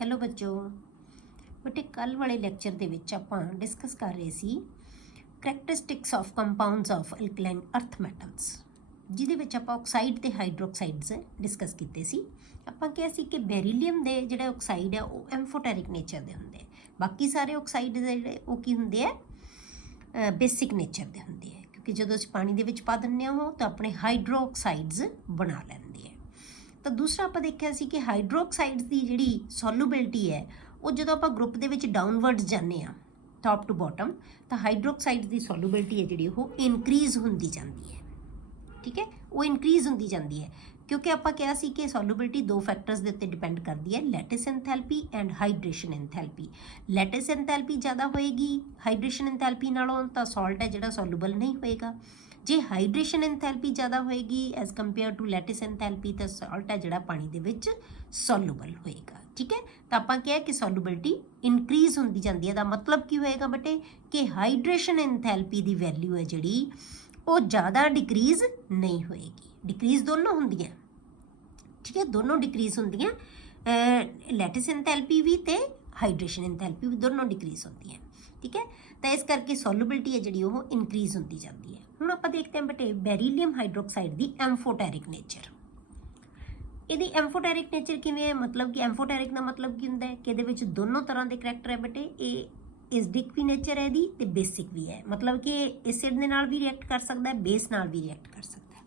Hello ਬੱਚੋ ਬੇਟੇ ਕੱਲ ਵਾਲੇ ਲੈਕਚਰ ਦੇ ਵਿੱਚ ਆਪਾਂ ਡਿਸਕਸ ਕਰ ਰਹੇ ਸੀ ਕਰੈਕਟਰਿਸਟਿਕਸ of compounds of alkaline earth metals ਜਿਹਦੇ ਵਿੱਚ ਆਪਾਂ ਆਕਸਾਈਡ ਤੇ ਹਾਈਡਰੋਕਸਾਈਡਸ ਡਿਸਕਸ ਕੀਤੇ ਸੀ। ਆਪਾਂ ਕਿਹਾ ਸੀ ਕਿ ਬੈਰੀਲੀਅਮ ਦੇ ਜਿਹੜੇ ਆਕਸਾਈਡ ਆ ਉਹ ਐਮਫੋਟੈਰਿਕ ਨੇਚਰ ਦੇ ਹੁੰਦੇ, ਬਾਕੀ ਸਾਰੇ ਆਕਸਾਈਡ ਜਿਹੜੇ ਉਹ ਕੀ ਹੁੰਦੇ ਆ, ਬੇਸਿਕ ਨੇਚਰ ਦੇ ਹੁੰਦੇ ਆ, ਕਿਉਂਕਿ ਜਦੋਂ ਅਸੀਂ ਪਾਣੀ ਦੇ ਵਿੱਚ ਪਾ ਦਿੰਦੇ ਹਾਂ ਉਹ ਤਾਂ ਆਪਣੇ ਹਾਈਡਰੋਕਸਾਈਡਸ ਬਣਾ ਲੈਂਦੇ ਆ। ਤਾਂ ਦੂਸਰਾ ਆਪਾਂ ਦੇਖਿਆ ਸੀ ਕਿ ਹਾਈਡਰੋਕਸਾਈਡਸ ਦੀ ਜਿਹੜੀ ਸੋਲੂਬਿਲਿਟੀ ਹੈ ਉਹ ਜਦੋਂ ਆਪਾਂ ਗਰੁੱਪ ਦੇ ਵਿੱਚ ਡਾਊਨਵਰਡਸ ਜਾਂਦੇ ਹਾਂ ਟੌਪ ਟੂ ਬਾਟਮ ਤਾਂ ਹਾਈਡਰੋਕਸਾਈਡਸ ਦੀ ਸੋਲੂਬਿਲਿਟੀ ਹੈ ਜਿਹੜੀ ਉਹ ਇਨਕਰੀਜ਼ ਹੁੰਦੀ ਜਾਂਦੀ ਹੈ। ਠੀਕ ਹੈ, ਉਹ ਇਨਕਰੀਜ਼ ਹੁੰਦੀ ਜਾਂਦੀ ਹੈ ਕਿਉਂਕਿ ਆਪਾਂ ਕਿਹਾ ਸੀ ਕਿ ਸੋਲੂਬਿਲਿਟੀ ਦੋ ਫੈਕਟਰਸ ਦੇ ਉੱਤੇ ਡਿਪੈਂਡ ਕਰਦੀ ਹੈ, ਲੈਟਿਸ ਐਂਥੈਲਪੀ ਐਂਡ ਹਾਈਡਰੇਸ਼ਨ ਐਂਥੈਲਪੀ। ਲੈਟਿਸ ਐਂਥੈਲਪੀ ਜ਼ਿਆਦਾ ਹੋਏਗੀ ਹਾਈਡਰੇਸ਼ਨ ਐਂਥੈਲਪੀ ਨਾਲੋਂ ਤਾਂ ਸਾਲਟ ਹੈ ਜਿਹੜਾ ਸੋਲੂਬਲ ਨਹੀਂ ਹੋਏਗਾ। ਜੇ ਹਾਈਡਰੇਸ਼ਨ ਐਂਥੈਲਪੀ ਜ਼ਿਆਦਾ ਹੋਏਗੀ ਐਜ਼ ਕੰਪੇਅਰ ਟੂ ਲੈਟਿਸ ਐਂਥੈਲਪੀ ਤਾਂ ਸਾਲਟ ਹੈ ਜਿਹੜਾ ਪਾਣੀ ਦੇ ਵਿੱਚ ਸੋਲੂਬਲ ਹੋਏਗਾ। ਠੀਕ ਹੈ, ਤਾਂ ਆਪਾਂ ਕਿਹਾ ਕਿ ਸੋਲੂਬਿਲਿਟੀ ਇਨਕਰੀਜ਼ ਹੁੰਦੀ ਜਾਂਦੀ ਹੈ। ਦਾ ਮਤਲਬ ਕੀ ਹੋਏਗਾ ਬੇਟੇ ਕਿ ਹਾਈਡਰੇਸ਼ਨ ਐਂਥੈਲਪੀ ਦੀ ਵੈਲਿਊ ਹੈ ਜਿਹੜੀ ਉਹ ਜ਼ਿਆਦਾ ਡਿਕਰੀਜ਼ ਨਹੀਂ ਹੋਏਗੀ। ਡਿਕਰੀਜ਼ ਦੋਨੋਂ ਹੁੰਦੀਆਂ, ਠੀਕ ਹੈ, ਦੋਨੋਂ ਡਿਕਰੀਜ਼ ਹੁੰਦੀਆਂ, ਲੈਟਿਸ ਐਂਥੈਲਪੀ ਵੀ ਤੇ ਹਾਈਡਰੇਸ਼ਨ ਐਂਥੈਲਪੀ ਵੀ ਦੋਨੋਂ ਡਿਕਰੀਜ਼ ਹੁੰਦੀਆਂ। ਠੀਕ ਹੈ, ਤਾਂ ਇਸ ਕਰਕੇ ਸੋਲੂਬਿਲਿਟੀ ਹੈ ਜਿਹੜੀ ਉਹ ਇਨਕਰੀਜ਼ ਹੁੰਦੀ ਜਾਂਦੀ ਹੈ। ਹੁਣ ਆਪਾਂ ਦੇਖਦੇ ਹਾਂ ਬੇਟੇ ਬੈਰੀਲੀਅਮ ਹਾਈਡਰੋਕਸਾਈਡ ਦੀ ਐਮਫੋਟੈਰਿਕ ਨੇਚਰ। ਇਹਦੀ ਐਮਫੋਟੈਰਿਕ ਨੇਚਰ ਕਿਵੇਂ ਹੈ, ਮਤਲਬ ਕਿ ਐਮਫੋਟੈਰਿਕ ਦਾ ਮਤਲਬ ਕੀ ਹੁੰਦਾ ਹੈ ਕਿ ਇਹਦੇ ਵਿੱਚ ਦੋਨੋਂ ਤਰ੍ਹਾਂ ਦੇ ਕਰੈਕਟਰ ਹੈ ਬੇਟੇ। ਇਹ ਐਸਿਡਿਕ ਵੀ ਨੇਚਰ ਹੈ ਇਹਦੀ ਤੇ ਬੇਸਿਕ ਵੀ ਹੈ, ਮਤਲਬ ਕਿ ਐਸਿਡ ਦੇ ਨਾਲ ਵੀ ਰਿਐਕਟ ਕਰ ਸਕਦਾ ਹੈ, ਬੇਸ ਨਾਲ ਵੀ ਰਿਐਕਟ ਕਰ ਸਕਦਾ ਹੈ।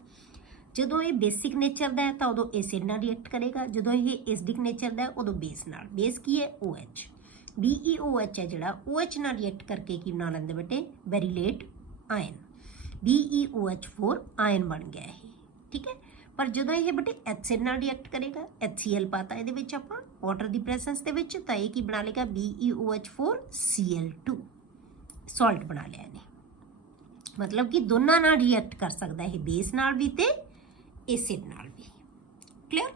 ਜਦੋਂ ਇਹ ਬੇਸਿਕ ਨੇਚਰ ਦਾ ਹੈ ਤਾਂ ਉਦੋਂ ਐਸਿਡ ਨਾਲ ਰਿਐਕਟ ਕਰੇਗਾ, ਜਦੋਂ ਇਹ ਐਸਿਡਿਕ ਨੇਚਰ ਦਾ ਹੈ ਉਦੋਂ ਬੇਸ ਨਾਲ। ਬੇਸ ਕੀ ਹੈ, OH। BeOH ਹੈ ਜਿਹੜਾ OH ਨਾਲ ਰਿਐਕਟ ਕਰਕੇ ਕੀ ਬਣਾ ਲੈਂਦੇ ਬੇਟੇ, ਬੈਰੀਲੇਟ ਆਇਨ। BeOH4 ਆਇਨ ਬਣ ਗਿਆ ਇਹ। ਠੀਕ ਹੈ, ਪਰ ਜਦੋਂ ਇਹ ਬੇਟੇ ਐਸਿਡ ਨਾਲ ਰਿਐਕਟ ਕਰੇਗਾ, HCl ਪਾਤਾ ਇਹਦੇ ਵਿੱਚ ਆਪਾਂ ਵਾਟਰ ਦੀ ਪ੍ਰੈਜ਼ੈਂਸ ਦੇ ਵਿੱਚ, ਤਾਂ ਇਹ ਕੀ ਬਣਾ ਲੇਗਾ, BeOH4Cl2 ਸਾਲਟ ਬਣਾ ਲਿਆ ਇਹਨੇ। ਮਤਲਬ ਕਿ ਦੋਨਾਂ ਨਾਲ ਰਿਐਕਟ ਕਰ ਸਕਦਾ ਇਹ, ਬੇਸ ਨਾਲ ਵੀ ਤੇ ਐਸਿਡ ਨਾਲ ਵੀ। ਕਲੀਅਰ।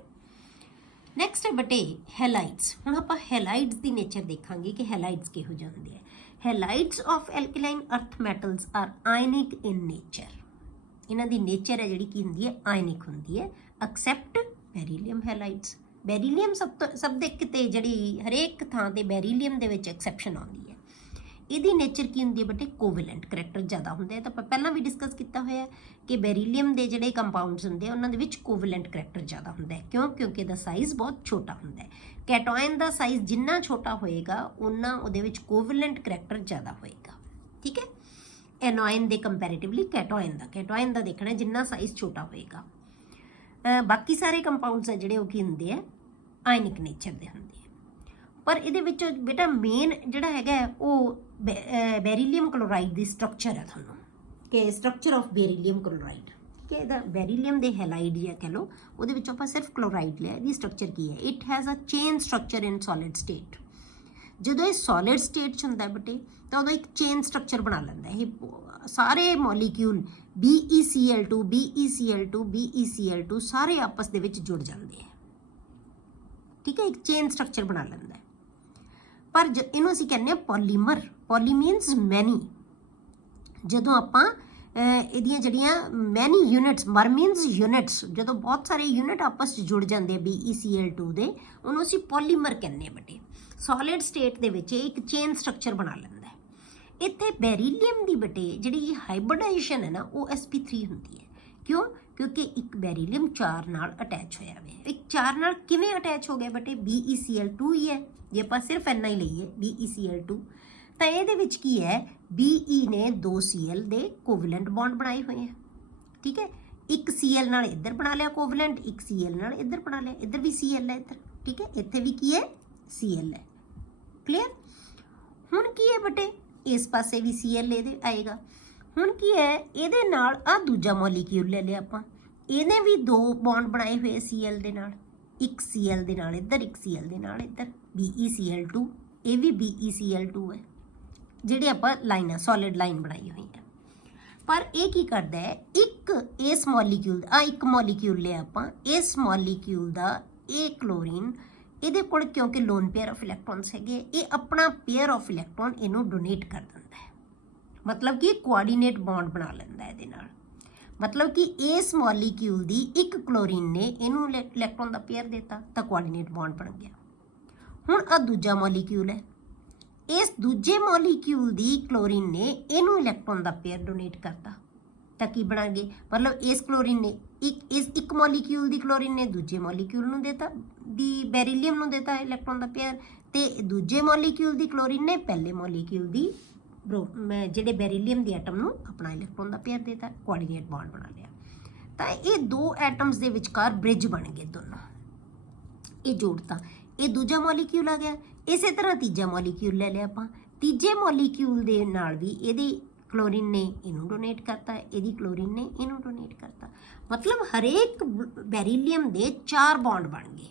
ਨੈਕਸਟ ਹੈ ਬੇਟੇ ਹੈਲਾਈਡਸ। ਹੁਣ ਆਪਾਂ ਹੈਲਾਈਡਸ ਦੀ ਨੇਚਰ ਦੇਖਾਂਗੇ ਕਿ ਹੈਲਾਈਡਸ ਕਿਹੋ ਜਿਹੇ ਹੁੰਦੇ ਆ। ਹੈਲਾਈਡਸ of alkaline earth metals R ionic in nature. ਇਹਨਾਂ ਦੀ ਨੇਚਰ ਹੈ ਜਿਹੜੀ ਕੀ ਹੁੰਦੀ ਹੈ, ਆਇਨਿਕ ਹੁੰਦੀ ਹੈ, ਐਕਸੈਪਟ ਬੈਰੀਲੀਅਮ ਹੈਲਾਈਡਸ। ਬੈਰੀਲੀਅਮ ਸਭ ਦੇ ਕਿਤੇ ਜਿਹੜੀ ਹਰੇਕ ਥਾਂ ਤੇ ਬੈਰੀਲੀਅਮ ਦੇ ਵਿੱਚ ਐਕਸੈਪਸ਼ਨ ਆਉਂਦੀ ਹੈ। ਇਹਦੀ ਨੇਚਰ ਕੀ ਹੁੰਦੀ ਹੈ ਬੇਟੇ, ਕੋਵੈਲੈਂਟ ਕਰੈਕਟਰ ਜ਼ਿਆਦਾ ਹੁੰਦਾ ਹੈ। ਤਾਂ ਆਪਾਂ ਪਹਿਲਾਂ ਵੀ ਡਿਸਕਸ ਕੀਤਾ ਹੋਇਆ ਕਿ ਬੈਰੀਲੀਅਮ ਦੇ ਜਿਹੜੇ ਕੰਪਾਊਂਡਸ ਹੁੰਦੇ ਆ ਉਹਨਾਂ ਦੇ ਵਿੱਚ ਕੋਵੈਲੈਂਟ ਕਰੈਕਟਰ ਜ਼ਿਆਦਾ ਹੁੰਦਾ ਹੈ। ਕਿਉਂ? ਕਿਉਂਕਿ ਇਹਦਾ ਸਾਈਜ਼ ਬਹੁਤ ਛੋਟਾ ਹੁੰਦਾ ਹੈ। ਕੈਟਾਇਨ ਦਾ ਸਾਈਜ਼ ਜਿੰਨਾ ਛੋਟਾ ਹੋਏਗਾ ਉਨਾ ਉਹਦੇ ਵਿੱਚ ਕੋਵੈਲੈਂਟ ਕਰੈਕਟਰ ਜ਼ਿਆਦਾ ਹੋਏਗਾ। ਠੀਕ ਹੈ, ਐਨੋਇਨ ਦੇ ਕੰਪੈਰੀਟਿਵਲੀ ਕੈਟਾਇਨ ਦਾ ਦੇਖਣਾ ਜਿੰਨਾ ਸਾਈਜ਼ ਛੋਟਾ ਹੋਏਗਾ। ਬਾਕੀ ਸਾਰੇ ਕੰਪਾਊਂਡਸ ਆ ਜਿਹੜੇ ਉਹ ਕੀ ਹੁੰਦੇ ਆ, ਆਇਨਿਕ ਨੇਚਰ ਦੇ ਹੁੰਦੇ ਆ। ਪਰ ਇਹਦੇ ਵਿੱਚ ਬੇਟਾ ਮੇਨ ਜਿਹੜਾ ਹੈਗਾ ਉਹ ਬੈਰੀਲੀਅਮ ਕਲੋਰਾਈਡ ਦੀ ਸਟਰਕਚਰ ਹੈ ਤੁਹਾਨੂੰ, ਕਿ ਸਟਰਕਚਰ ਆਫ ਬੈਰੀਲੀਅਮ ਕਲੋਰਾਈਡ। ਕਿ ਇਹਦਾ ਬੈਰੀਲੀਅਮ ਦੇ ਹੈਲਾਈਡ ਜਾਂ ਕਹਿ ਲਓ ਉਹਦੇ ਵਿੱਚ ਆਪਾਂ ਸਿਰਫ ਕਲੋਰਾਈਡ ਲਿਆ। ਇਹਦੀ ਸਟਰਕਚਰ ਕੀ ਹੈ, it has a chain structure in solid state. ਜਦੋਂ ਇਹ ਸੋਲਿਡ ਸਟੇਟ 'ਚ ਹੁੰਦਾ ਬੇਟੇ ਤਾਂ ਉਹਦਾ ਇੱਕ ਚੇਨ ਸਟਰਕਚਰ ਬਣਾ ਲੈਂਦਾ ਇਹ। ਸਾਰੇ ਮੋਲੀਕਿਊਲ BeCl2 BeCl2 BeCl2 ਸਾਰੇ ਆਪਸ ਦੇ ਵਿੱਚ ਜੁੜ ਜਾਂਦੇ ਆ। ਠੀਕ ਹੈ, ਇੱਕ ਚੇਨ ਸਟਰਕਚਰ ਬਣਾ ਲੈਂਦਾ ਹੈ। ਪਰ ਇਹਨੂੰ ਅਸੀਂ ਕਹਿੰਦੇ ਹਾਂ ਪੋਲੀਮਰ। ਪੋਲੀ ਮੀਨਸ ਮੈਨੀ। ਜਦੋਂ ਆਪਾਂ ਇਹਦੀਆਂ ਜਿਹੜੀਆਂ ਮੈਨੀ ਯੂਨਿਟਸ, ਮਰ ਮੀਨਸ ਯੂਨਿਟਸ, ਜਦੋਂ ਬਹੁਤ ਸਾਰੇ ਯੂਨਿਟ ਆਪਸ 'ਚ ਜੁੜ ਜਾਂਦੇ ਆ BeCl2 ਦੇ, ਉਹਨੂੰ ਅਸੀਂ ਪੋਲੀਮਰ ਕਹਿੰਦੇ ਆ ਬੇਟੇ। ਸੋਲਿਡ ਸਟੇਟ ਦੇ ਵਿੱਚ ਇਹ ਇੱਕ ਚੇਨ ਸਟਰਕਚਰ ਬਣਾ ਲੈਂਦਾ ਹੈ। ਇੱਥੇ ਬੈਰੀਲੀਅਮ ਦੀ ਬੇਟੇ ਜਿਹੜੀ ਹਾਈਬ੍ਰਿਡਾਈਜੇਸ਼ਨ ਹੈ ਨਾ ਉਹ sp3 ਹੁੰਦੀ ਹੈ। ਕਿਉਂ? ਕਿਉਂਕਿ ਇੱਕ ਬੈਰੀਲੀਅਮ 4 ਨਾਲ ਅਟੈਚ ਹੋਇਆ ਹੋਇਆ। ਇੱਕ 4 ਨਾਲ ਕਿਵੇਂ ਅਟੈਚ ਹੋ ਗਿਆ ਬੇਟੇ, BeCl2 ਹੀ ਹੈ। ਜੇ ਆਪਾਂ ਸਿਰਫ ਇੰਨਾ ਹੀ ਲਈਏ BeCl2 ਤਾਂ ਇਹਦੇ ਵਿੱਚ ਕੀ ਹੈ, Be ਨੇ 2 Cl ਦੇ ਕੋਵੈਲੈਂਟ ਬੌਂਡ ਬਣਾਏ ਹੋਏ ਆ। ਠੀਕ ਹੈ, ਇੱਕ Cl ਨਾਲ ਇੱਧਰ ਬਣਾ ਲਿਆ ਕੋਵੈਲੈਂਟ, ਇੱਕ Cl ਨਾਲ ਇੱਧਰ ਬਣਾ ਲਿਆ, ਇੱਧਰ ਵੀ Cl ਹੈ ਇੱਧਰ। ਠੀਕ ਹੈ, ਇੱਥੇ ਵੀ ਕੀ ਹੈ, Cl ਹੈ। ਕਲੀਅਰ। ਹੁਣ ਕੀ ਹੈ ਬੇਟੇ, ਇਸ ਪਾਸੇ ਵੀ Cl ਇਹਦੇ ਆਏਗਾ। ਹੁਣ ਕੀ ਹੈ, ਇਹਦੇ ਨਾਲ ਆ ਦੂਜਾ ਮੋਲੀਕਿਊਲ ਲੈ ਲਿਆ ਆਪਾਂ, ਇਹਨੇ ਵੀ 2 ਬੌਂਡ ਬਣਾਏ ਹੋਏ Cl ਦੇ ਨਾਲ, ਇੱਕ Cl ਦੇ ਨਾਲ ਇੱਧਰ, ਇੱਕ Cl ਦੇ ਨਾਲ ਇੱਧਰ, BeCl2। ਇਹ ਵੀ BeCl2 ਹੈ ਜਿਹੜੇ ਆਪਾਂ ਲਾਈਨਾਂ ਸੋਲਿਡ ਲਾਈਨ ਬਣਾਈ ਹੋਈ ਹੈ। ਪਰ ਇਹ ਕੀ ਕਰਦਾ ਹੈ, ਇੱਕ ਇਸ ਮੋਲੀਕਿਊਲ ਦਾ ਇੱਕ ਮੋਲੀਕਿਊਲ ਲਿਆ ਆਪਾਂ, ਇਸ ਮੋਲੀਕਿਊਲ ਦਾ ਇਹ ਕਲੋਰੀਨ, ਇਹਦੇ ਕੋਲ ਕਿਉਂਕਿ ਲੋਨ ਪੇਅਰ ਆਫ ਇਲੈਕਟ੍ਰੋਨਸ ਹੈਗੇ, ਇਹ ਆਪਣਾ ਪੇਅਰ ਆਫ ਇਲੈਕਟ੍ਰੋਨ ਇਹਨੂੰ ਡੋਨੇਟ ਕਰ ਦਿੰਦਾ ਹੈ। ਮਤਲਬ ਕਿ ਕੋਆਰਡੀਨੇਟ ਬੌਂਡ ਬਣਾ ਲੈਂਦਾ ਇਹਦੇ ਨਾਲ। ਮਤਲਬ ਕਿ ਇਸ ਮੋਲੀਕਿਊਲ ਦੀ ਇੱਕ ਕਲੋਰੀਨ ਨੇ ਇਹਨੂੰ ਇਲੈਕਟ੍ਰੋਨ ਦਾ ਪੇਅਰ ਦਿੱਤਾ ਤਾਂ ਕੋਆਰਡੀਨੇਟ ਬੌਂਡ ਬਣ ਗਿਆ। ਹੁਣ ਆ ਦੂਜਾ ਮੋਲੀਕਿਊਲ ਹੈ, ਇਸ ਦੂਜੇ ਮੋਲੀਕਿਊਲ ਦੀ ਕਲੋਰੀਨ ਨੇ ਇਹਨੂੰ ਇਲੈਕਟ੍ਰੋਨ ਦਾ ਪੇਅਰ ਡੋਨੇਟ ਕਰਤਾ ਤਾਂ ਕੀ ਬਣ ਗਏ, ਮਤਲਬ ਇਸ ਕਲੋਰੀਨ ਨੇ ਇੱਕ ਮੋਲੀਕਿਊਲ ਦੀ ਕਲੋਰੀਨ ਨੇ ਦੂਜੇ ਮੋਲੀਕਿਊਲ ਨੂੰ ਦੇਤਾ, ਦੀ ਬੈਰੀਲੀਅਮ ਨੂੰ ਦੇਤਾ ਇਲੈਕਟ੍ਰੋਨ ਦਾ ਪੇਅਰ, ਤੇ ਦੂਜੇ ਮੋਲੀਕਿਊਲ ਦੀ ਕਲੋਰੀਨ ਨੇ ਪਹਿਲੇ ਮੋਲੀਕਿਊਲ ਦੀ ਜਿਹੜੇ ਬੈਰੀਲੀਅਮ ਦੇ ਐਟਮ ਨੂੰ ਆਪਣਾ ਇਲੈਕਟ੍ਰੋਨ ਦਾ ਪੇਅਰ ਦੇਤਾ, ਕੋਆਰਡੀਨੇਟ ਬੌਂਡ ਬਣਾ ਲਿਆ। ਤਾਂ ਇਹ ਦੋ ਐਟਮਸ ਦੇ ਵਿਚਕਾਰ ਬ੍ਰਿਜ ਬਣ ਗਏ ਦੋਨੋਂ, ਇਹ ਜੋੜਤਾ, ਇਹ ਦੂਜਾ ਮੋਲੀਕਿਊਲ ਆ ਗਿਆ। ਇਸੇ ਤਰ੍ਹਾਂ ਤੀਜਾ ਮੋਲੀਕਿਊਲ ਲੈ ਲਿਆ ਆਪਾਂ, ਤੀਜੇ ਮੋਲੀਕਿਊਲ ਦੇ ਨਾਲ ਵੀ ਇਹਦੀ ਕਲੋਰੀਨ ਨੇ ਇਹਨੂੰ ਡੋਨੇਟ ਕਰਤਾ, ਇਹਦੀ ਕਲੋਰੀਨ ਨੇ ਇਹਨੂੰ ਡੋਨੇਟ ਕਰਤਾ, ਮਤਲਬ ਹਰੇਕ ਬੈਰੀਲੀਅਮ ਦੇ 4 ਬੌਂਡ ਬਣ ਗਏ।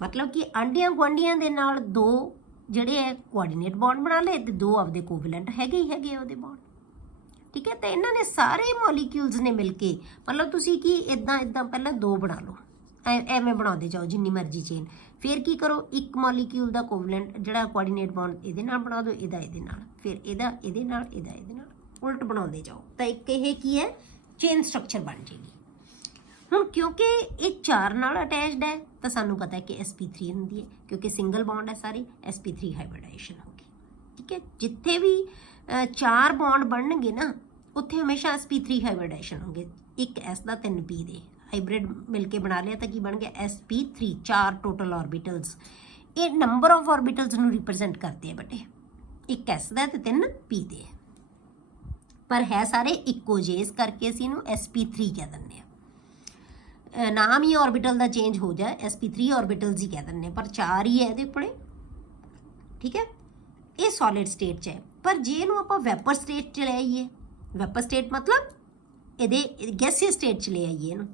ਮਤਲਬ ਕਿ ਆਂਢੀਆਂ ਗੁਆਂਢੀਆਂ ਦੇ ਨਾਲ 2 ਜਿਹੜੇ ਹੈ ਕੋਆਰਡੀਨੇਟ ਬੌਂਡ ਬਣਾ ਲਏ ਤੇ 2 ਆਪਦੇ ਕੋਵੈਲੈਂਟ ਹੈਗੇ ਹੀ ਹੈਗੇ ਉਹਦੇ ਬੌਂਡ। ਠੀਕ ਹੈ, ਤਾਂ ਇਹਨਾਂ ਨੇ ਸਾਰੇ ਮੋਲੀਕਿਊਲਸ ਨੇ ਮਿਲ ਕੇ, ਮਤਲਬ ਤੁਸੀਂ ਕੀ ਇੱਦਾਂ ਪਹਿਲਾਂ 2 ਬਣਾ ਲਓ, ਐਵੇਂ ਬਣਾਉਂਦੇ ਜਾਓ ਜਿੰਨੀ ਮਰਜ਼ੀ ਚੇਨ, ਫਿਰ ਕੀ ਕਰੋ, ਇੱਕ ਮੋਲੀਕਿਊਲ ਦਾ ਕੋਵੈਲੈਂਟ ਜਿਹੜਾ ਕੋਆਰਡੀਨੇਟ ਬੌਂਡ ਇਹਦੇ ਨਾਲ ਬਣਾ ਦਿਓ, ਇਹਦਾ ਇਹਦੇ ਨਾਲ, ਫਿਰ ਇਹਦਾ ਇਹਦੇ ਨਾਲ, ਇਹਦਾ ਇਹਦੇ ਨਾਲ, ਉਲਟ ਬਣਾਉਂਦੇ ਜਾਓ ਤਾਂ ਇੱਕ ਇਹ ਕੀ ਹੈ ਚੇਨ ਸਟਰਕਚਰ ਬਣ ਜਾਏਗੀ। ਹੁਣ ਕਿਉਂਕਿ ਇਹ 4 ਨਾਲ ਅਟੈਚਡ ਹੈ ਤਾਂ ਸਾਨੂੰ ਪਤਾ ਹੈ ਕਿ sp3 ਹੁੰਦੀ ਹੈ, ਕਿਉਂਕਿ ਸਿੰਗਲ ਬੌਂਡ ਹੈ ਸਾਰੀ, sp3 ਹਾਈਬ੍ਰਿਡਾਈਜੇਸ਼ਨ ਹੋ ਗਈ। ਠੀਕ ਹੈ, ਜਿੱਥੇ ਵੀ 4 ਬੌਂਡ ਬਣਨਗੇ ਨਾ ਉੱਥੇ ਹਮੇਸ਼ਾ sp3 ਹਾਈਬ੍ਰਿਡਾਈਜੇਸ਼ਨ ਹੋਣਗੇ, ਇੱਕ s ਦਾ 3 p ਦੇ ਹਾਈਬ੍ਰਿਡ ਮਿਲ ਕੇ ਬਣਾ ਲਿਆ ਤਾਂ ਕੀ ਬਣ ਗਿਆ sp3, 4 ਟੋਟਲ ਆਰਬਿਟਲਸ। ਇਹ ਨੰਬਰ ਆਫ ਆਰਬਿਟਲਸ ਨੂੰ ਰਿਪਰੈਜ਼ੈਂਟ ਕਰਦੇ ਆ ਬੇਟੇ, ਇੱਕ s ਦਾ ਤੇ 3 p ਦੇ, ਪਰ ਹੈ ਸਾਰੇ ਇੱਕੋ ਜਿਹੇ, ਇਸ ਕਰਕੇ ਅਸੀਂ ਇਹਨੂੰ sp3 ਕਹਿ ਦਿੰਦੇ ਆ। ਨਾਮ ਹੀ ਆਰਬਿਟਲ ਦਾ ਚੇਂਜ ਹੋ ਜਾਏ, sp3 ਆਰਬਿਟਲਸ ਹੀ ਕਹਿ ਦਿੰਦੇ, ਪਰ 4 ਹੀ ਹੈ ਇਹਦੇ ਕੋਲੇ। ਠੀਕ ਹੈ, ਇਹ ਸੋਲਿਡ ਸਟੇਟ 'ਚ ਹੈ, ਪਰ ਜੇ ਇਹਨੂੰ ਆਪਾਂ ਵੈਪਰ ਸਟੇਟ 'ਚ ਲੈ ਆਈਏ, ਵੈਪਰ ਸਟੇਟ ਮਤਲਬ ਇਹਦੇ ਗੈਸੀਅਸ ਸਟੇਟ 'ਚ ਲੈ ਆਈਏ ਇਹਨੂੰ,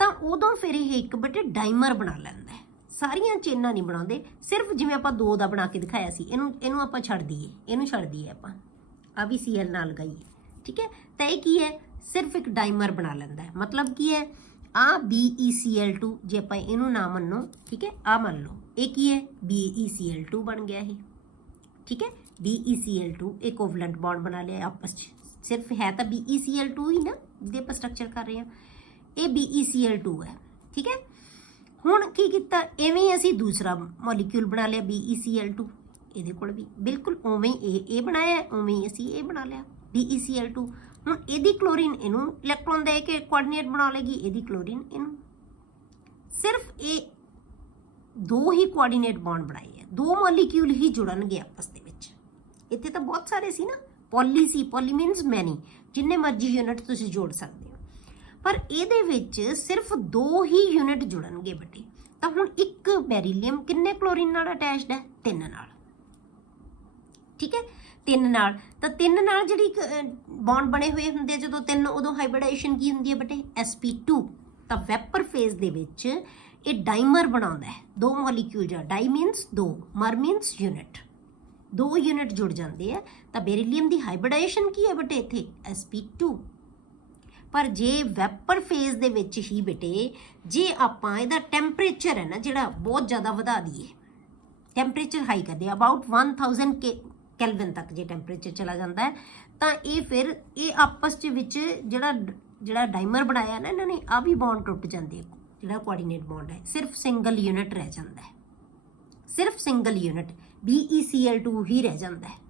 ਤਾਂ ਉਦੋਂ ਫਿਰ ਇਹ ਇੱਕ ਬੇਟੇ ਡਾਈਮਰ ਬਣਾ ਲੈਂਦਾ ਹੈ। ਸਾਰੀਆਂ ਚੇਨਾਂ ਨਹੀਂ ਬਣਾਉਂਦੇ, ਸਿਰਫ ਜਿਵੇਂ ਆਪਾਂ 2 ਦਾ ਬਣਾ ਕੇ ਦਿਖਾਇਆ ਸੀ, ਇਹਨੂੰ ਆਪਾਂ ਛੱਡ ਦਈਏ, ਇਹਨੂੰ ਛੱਡ ਦਈਏ ਆਪਾਂ, ਆ ਵੀ Cl ਨਾਲ ਲਗਾਈਏ। ਠੀਕ ਹੈ, ਤਾਂ ਇਹ ਕੀ ਹੈ, ਸਿਰਫ ਇੱਕ ਡਾਈਮਰ ਬਣਾ ਲੈਂਦਾ ਹੈ। ਮਤਲਬ ਕੀ ਹੈ, ਆ BeCl2 ਜੇ ਆਪਾਂ ਇਹਨੂੰ ਨਾ ਮੰਨੋ, ਠੀਕ ਹੈ, ਆ ਮੰਨ ਲਓ ਇਹ ਕੀ ਹੈ BeCl2 ਬਣ ਗਿਆ ਇਹ। ਠੀਕ ਹੈ, BeCl2 ਇੱਕ ਕੋਵੈਲੈਂਟ ਬੌਂਡ ਬਣਾ ਲਿਆ ਆਪਸ 'ਚ, ਸਿਰਫ ਹੈ ਤਾਂ BeCl2 ਹੀ ਨਾ ਜਿਹਦੇ ਆਪਾਂ ਸਟਰਕਚਰ ਕਰ ਰਹੇ ਹਾਂ, ਇਹ BeCl2 ਹੈ। ਠੀਕ ਹੈ, ਹੁਣ ਕੀ ਕੀਤਾ, ਐਵੇਂ ਅਸੀਂ ਦੂਸਰਾ ਮੋਲੀਕਿਊਲ ਬਣਾ ਲਿਆ BeCl2, ਇਹਦੇ ਕੋਲ ਵੀ ਬਿਲਕੁਲ ਉਵੇਂ ਇਹ ਬਣਾਇਆ, ਉਵੇਂ ਹੀ ਅਸੀਂ ਇਹ ਬਣਾ ਲਿਆ BeCl2। ਹੁਣ ਇਹਦੀ ਕਲੋਰੀਨ ਇਹਨੂੰ ਇਲੈਕਟ੍ਰੋਨ ਦੇ ਕੇ ਕੋਆਰਡੀਨੇਟ ਬਣਾ ਲੇਗੀ, ਇਹਦੀ ਕਲੋਰੀਨ ਇਹਨੂੰ, ਸਿਰਫ ਇਹ 2 ਹੀ ਕੋਆਰਡੀਨੇਟ ਬੌਂਡ ਬਣਾਏ ਹੈ, 2 ਮੋਲੀਕਿਊਲ ਹੀ ਜੁੜਨਗੇ ਆਪਸ ਦੇ ਵਿੱਚ। ਇੱਥੇ ਤਾਂ ਬਹੁਤ ਸਾਰੇ ਸੀ ਨਾ, ਪੋਲੀ ਸੀ, ਪੋਲੀ ਮੀਨਸ ਮੈਨੀ, ਜਿੰਨੇ ਮਰਜ਼ੀ ਯੂਨਿਟ ਤੁਸੀਂ ਜੋੜ ਸਕਦੇ ਹੋ, ਪਰ ਇਹਦੇ ਵਿੱਚ ਸਿਰਫ 2 ਹੀ ਯੂਨਿਟ ਜੁੜਨਗੇ ਬੇਟੇ। ਤਾਂ ਹੁਣ ਇੱਕ ਬੈਰੀਲੀਅਮ ਕਿੰਨੇ ਕਲੋਰੀਨ ਨਾਲ ਅਟੈਚਡ ਹੈ, 3 ਨਾਲ। ਠੀਕ ਹੈ, 3 ਨਾਲ, ਤਾਂ 3 ਨਾਲ ਜਿਹੜੀ ਬੌਂਡ ਬਣੇ ਹੋਏ ਹੁੰਦੇ ਜਦੋਂ 3, ਉਦੋਂ ਹਾਈਬ੍ਰਿਡਾਈਜੇਸ਼ਨ ਕੀ ਹੁੰਦੀ ਹੈ ਬੇਟੇ sp2। ਤਾਂ ਵੈਪਰ ਫੇਜ਼ ਦੇ ਵਿੱਚ ਇਹ ਡਾਈਮਰ ਬਣਾਉਂਦਾ ਹੈ, 2 ਮੋਲੀਕਿਊਲ ਜਾਂ ਡਾਈ ਮੀਨਸ 2, ਮਰ ਮੀਨਸ ਯੂਨਿਟ, 2 ਯੂਨਿਟ ਜੁੜ ਜਾਂਦੇ ਆ। ਤਾਂ ਬੈਰੀਲੀਅਮ ਦੀ ਹਾਈਬ੍ਰਿਡਾਈਜੇਸ਼ਨ ਕੀ ਹੈ ਬੇਟੇ ਇੱਥੇ sp2। ਪਰ ਜੇ ਵੈਪਰ ਫੇਜ਼ ਦੇ ਵਿੱਚ ਹੀ ਬੇਟੇ ਜੇ ਆਪਾਂ ਇਹਦਾ ਟੈਂਪਰੇਚਰ ਹੈ ਨਾ ਜਿਹੜਾ ਬਹੁਤ ਜ਼ਿਆਦਾ ਵਧਾ ਦਈਏ, ਟੈਂਪਰੇਚਰ ਹਾਈ ਕਰਦੇ ਅਬਾਊਟ 1000 ਕੈਲਵਿਨ ਤੱਕ ਜੇ ਟੈਂਪਰੇਚਰ ਚਲਾ ਜਾਂਦਾ ਹੈ, ਤਾਂ ਇਹ ਫਿਰ ਇਹ ਆਪਸ ਦੇ ਵਿੱਚ ਜਿਹੜਾ ਡਾਈਮਰ ਬਣਾਇਆ ਨਾ ਇਹਨਾਂ ਨੇ, ਆ ਵੀ ਬੌਂਡ ਟੁੱਟ ਜਾਂਦੇ, ਜਿਹੜਾ ਕੋਆਰਡੀਨੇਟ ਬੌਂਡ ਹੈ ਸਿਰਫ ਸਿੰਗਲ ਯੂਨਿਟ ਰਹਿ ਜਾਂਦਾ ਹੈ, ਸਿਰਫ ਸਿੰਗਲ ਯੂਨਿਟ BeCl2 ਹੀ ਰਹਿ ਜਾਂਦਾ ਹੈ।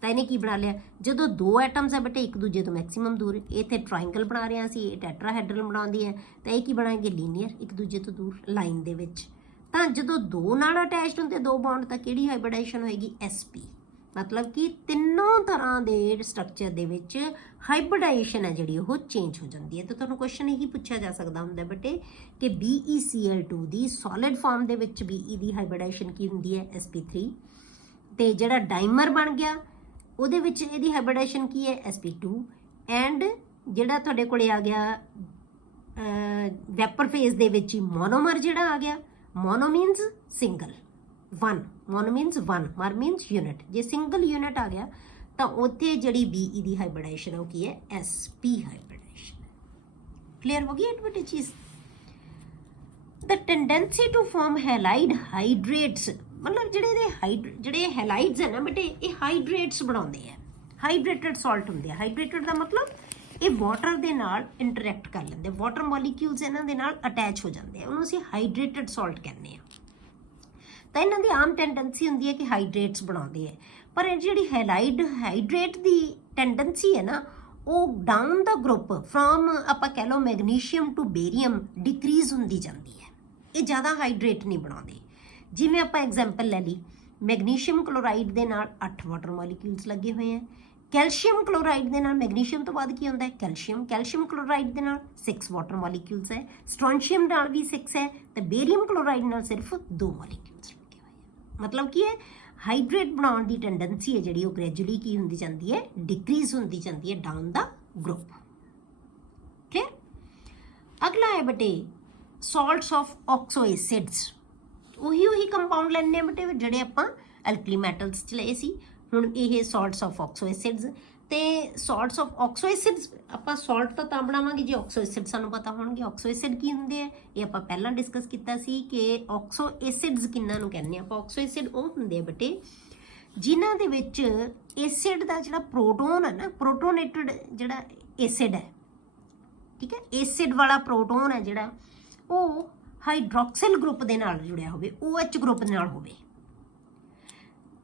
ਤਾਂ ਇਹਨੇ ਕੀ ਬਣਾ ਲਿਆ, ਜਦੋਂ 2 ਐਟਮਸ ਹੈ ਬੇਟੇ ਇੱਕ ਦੂਜੇ ਤੋਂ ਮੈਕਸਿਮਮ ਦੂਰ, ਇਹ ਇੱਥੇ ਟ੍ਰਾਇੰਗਲ ਬਣਾ ਰਿਹਾ ਸੀ, ਇਹ ਟੈਟਰਾਹੈਡਰਲ ਬਣਾਉਂਦੀ ਹੈ, ਤਾਂ ਇਹ ਕੀ ਬਣਾਏਗੇ ਲੀਨੀਅਰ, ਇੱਕ ਦੂਜੇ ਤੋਂ ਦੂਰ ਲਾਈਨ ਦੇ ਵਿੱਚ। ਤਾਂ ਜਦੋਂ 2 ਨਾਲ ਅਟੈਚਡ ਹੁੰਦੇ 2 ਬੌਂਡ, ਤਾਂ ਕਿਹੜੀ ਹਾਈਬ੍ਰਿਡਾਈਜੇਸ਼ਨ ਹੋਏਗੀ sp। ਮਤਲਬ ਕਿ ਤਿੰਨੋਂ ਤਰ੍ਹਾਂ ਦੇ ਸਟਰਕਚਰ ਦੇ ਵਿੱਚ ਹਾਈਬ੍ਰਿਡਾਈਜੇਸ਼ਨ ਹੈ ਜਿਹੜੀ ਉਹ ਚੇਂਜ ਹੋ ਜਾਂਦੀ ਹੈ। ਤਾਂ ਤੁਹਾਨੂੰ ਕੁਐਸਚਨ ਇਹੀ ਪੁੱਛਿਆ ਜਾ ਸਕਦਾ ਹੁੰਦਾ ਬੇਟੇ ਕਿ BeCl2 ਦੀ ਸੋਲਿਡ ਫਾਰਮ ਦੇ ਵਿੱਚ Be ਦੀ ਹਾਈਬ੍ਰਿਡਾਈਜੇਸ਼ਨ ਕੀ ਹੁੰਦੀ ਹੈ sp3, ਤੇ ਜਿਹੜਾ ਡਾਈਮਰ ਬਣ ਗਿਆ ਉਹਦੇ ਵਿੱਚ ਇਹਦੀ ਹਾਈਬ੍ਰਿਡਾਈਜੇਸ਼ਨ ਕੀ ਹੈ sp2, ਐਂਡ ਜਿਹੜਾ ਤੁਹਾਡੇ ਕੋਲੇ ਆ ਗਿਆ ਵੈਪਰ ਫੇਜ਼ ਦੇ ਵਿੱਚ ਹੀ ਮੋਨੋਮਰ ਜਿਹੜਾ ਆ ਗਿਆ, mono means single, 1 mono means 1, ਮਰ ਮੀਨਸ ਯੂਨਿਟ, ਜੇ ਸਿੰਗਲ ਯੂਨਿਟ ਆ ਗਿਆ ਤਾਂ ਉੱਥੇ ਜਿਹੜੀ Be ਦੀ ਹਾਈਬ੍ਰਿਡਾਈਜੇਸ਼ਨ ਉਹ ਕੀ ਹੈ sp ਹਾਈਬ੍ਰਿਡਾਈਜੇਸ਼ਨ। ਕਲੀਅਰ ਹੋ ਗਈ ਇਹ ਬੇਟੇ ਚੀਜ਼। The tendency to form halide hydrates, मतलब ਜਿਹੜੇ ਹੈਲਾਈਡਸ ਹੈ ਨਾ ਬੇਟੇ ਇਹ ਹਾਈਡਰੇਟਸ ਬਣਾਉਂਦੇ ਆ, ਹਾਈਡਰੇਟਡ ਸਾਲਟ ਹੁੰਦੇ ਆ। ਹਾਈਡਰੇਟਡ ਦਾ ਮਤਲਬ ਇਹ ਵਾਟਰ ਦੇ ਨਾਲ ਇੰਟਰੈਕਟ ਕਰ ਲੈਂਦੇ, ਵਾਟਰ ਮੋਲੀਕਿਊਲਸ ਇਹਨਾਂ ਦੇ ਨਾਲ ਅਟੈਚ ਹੋ ਜਾਂਦੇ ਆ, ਉਹਨੂੰ ਅਸੀਂ ਹਾਈਡਰੇਟਡ ਸਾਲਟ ਕਹਿੰਦੇ ਆ। ਤਾਂ ਇਹਨਾਂ ਦੀ ਆਮ ਟੈਂਡੈਂਸੀ ਹੁੰਦੀ ਹੈ ਕਿ ਹਾਈਡਰੇਟਸ ਬਣਾਉਂਦੇ ਹੈ, ਪਰ ਇਹ ਜਿਹੜੀ ਹਾਈਡਰੇਟ ਦੀ ਟੈਂਡੈਂਸੀ ਹੈ ਨਾ, ਉਹ ਡਾਊਨ ਦਾ ਗਰੁੱਪ ਫਰੋਮ ਆਪਾਂ ਕਹਿ ਲਓ ਮੈਗਨੀਸ਼ੀਅਮ ਟੂ ਬੇਰੀਅਮ ਡਿਕਰੀਜ਼ ਹੁੰਦੀ ਜਾਂਦੀ ਹੈ। ਇਹ ਜ਼ਿਆਦਾ ਹਾਈਡਰੇਟ ਨਹੀਂ ਬਣਾਉਂਦੇ। ਜਿਵੇਂ ਆਪਾਂ ਐਗਜ਼ਾਮਪਲ ਲੈ ਲਈ, ਮੈਗਨੀਸ਼ੀਅਮ ਕਲੋਰਾਈਡ ਦੇ ਨਾਲ 8 ਵਾਟਰ ਮੋਲੀਕਿਊਲਸ ਲੱਗੇ ਹੋਏ ਹੈ। ਕੈਲਸ਼ੀਅਮ ਕਲੋਰਾਈਡ ਦੇ ਨਾਲ ਮੈਗਨੀਸ਼ੀਅਮ ਤੋਂ ਬਾਅਦ ਕੀ ਹੁੰਦਾ ਹੈ ਕੈਲਸ਼ੀਅਮ ਕਲੋਰਾਈਡ ਦੇ ਨਾਲ 6 ਵਾਟਰ ਮੋਲੀਕਿਊਲਸ ਹੈ। ਸਟ੍ਰੋਂਸ਼ੀਅਮ ਨਾਲ ਵੀ 6 ਹੈ ਤੇ ਬੇਰੀਅਮ ਕਲੋਰਾਈਡ ਨਾਲ ਸਿਰਫ 2 ਮੋਲੀਕਿਊਲਸ ਲੱਗੇ ਹੋਏ ਹੈ। ਮਤਲਬ ਕੀ ਹੈ, ਹਾਈਡਰੇਟ ਬਣਾਉਣ ਦੀ ਟੈਂਡੈਂਸੀ ਹੈ ਜਿਹੜੀ ਉਹ ਗ੍ਰੈਜੂਅਲੀ ਕੀ ਹੁੰਦੀ ਜਾਂਦੀ ਹੈ, ਡਿਕਰੀਜ਼ ਹੁੰਦੀ ਜਾਂਦੀ ਹੈ ਡਾਊਨ ਦਾ ਗਰੁੱਪ। ਕਲੀਅਰ। ਅਗਲਾ ਹੈ ਬੇਟੇ ਸਾਲਟਸ ਆਫ ਆਕਸੋ ਐਸਿਡਸ। ਉਹੀ ਕੰਪਾਊਂਡ ਲੈਣੇ ਆ ਬੇਟੇ ਜਿਹੜੇ ਆਪਾਂ ਐਲਕਲੀ ਮੈਟਲਸ ਚ ਲਏ ਸੀ। ਹੁਣ ਇਹ ਸਾਲਟਸ ਆਫ ਆਕਸੋ ਐਸਿਡਸ, ਤੇ ਸਾਲਟਸ ਆਫ ਆਕਸੋ ਐਸਿਡਸ ਆਪਾਂ ਸਾਲਟ ਤਾਂ ਬਣਾਵਾਂਗੇ ਜੇ ਆਕਸੋ ਐਸਿਡ ਸਾਨੂੰ ਪਤਾ ਹੋਣਗੇ। ਆਕਸੋ ਐਸਿਡ ਕੀ ਹੁੰਦੇ ਆ, ਇਹ ਆਪਾਂ ਪਹਿਲਾਂ ਡਿਸਕਸ ਕੀਤਾ ਸੀ ਕਿ ਆਕਸੋ ਐਸਿਡਸ ਕਿੰਨਾਂ ਨੂੰ ਕਹਿੰਦੇ ਆਪਾਂ। ਆਕਸੋ ਐਸਿਡ ਉਹ ਹੁੰਦੇ ਆ ਬੇਟੇ ਜਿਨ੍ਹਾਂ ਦੇ ਵਿੱਚ ਐਸਿਡ ਦਾ ਜਿਹੜਾ ਪ੍ਰੋਟੋਨ ਹੈ ਨਾ, ਪ੍ਰੋਟੋਨੇਟਡ ਜਿਹੜਾ ਐਸਿਡ ਹੈ, ਠੀਕ ਹੈ, ਐਸਿਡ ਵਾਲਾ ਪ੍ਰੋਟੋਨ ਹੈ ਜਿਹੜਾ, ਉਹ ਹਾਈਡਰੋਕਸਿਲ ਗਰੁੱਪ ਦੇ ਨਾਲ ਜੁੜਿਆ ਹੋਵੇ, OH ਗਰੁੱਪ ਦੇ ਨਾਲ ਹੋਵੇ,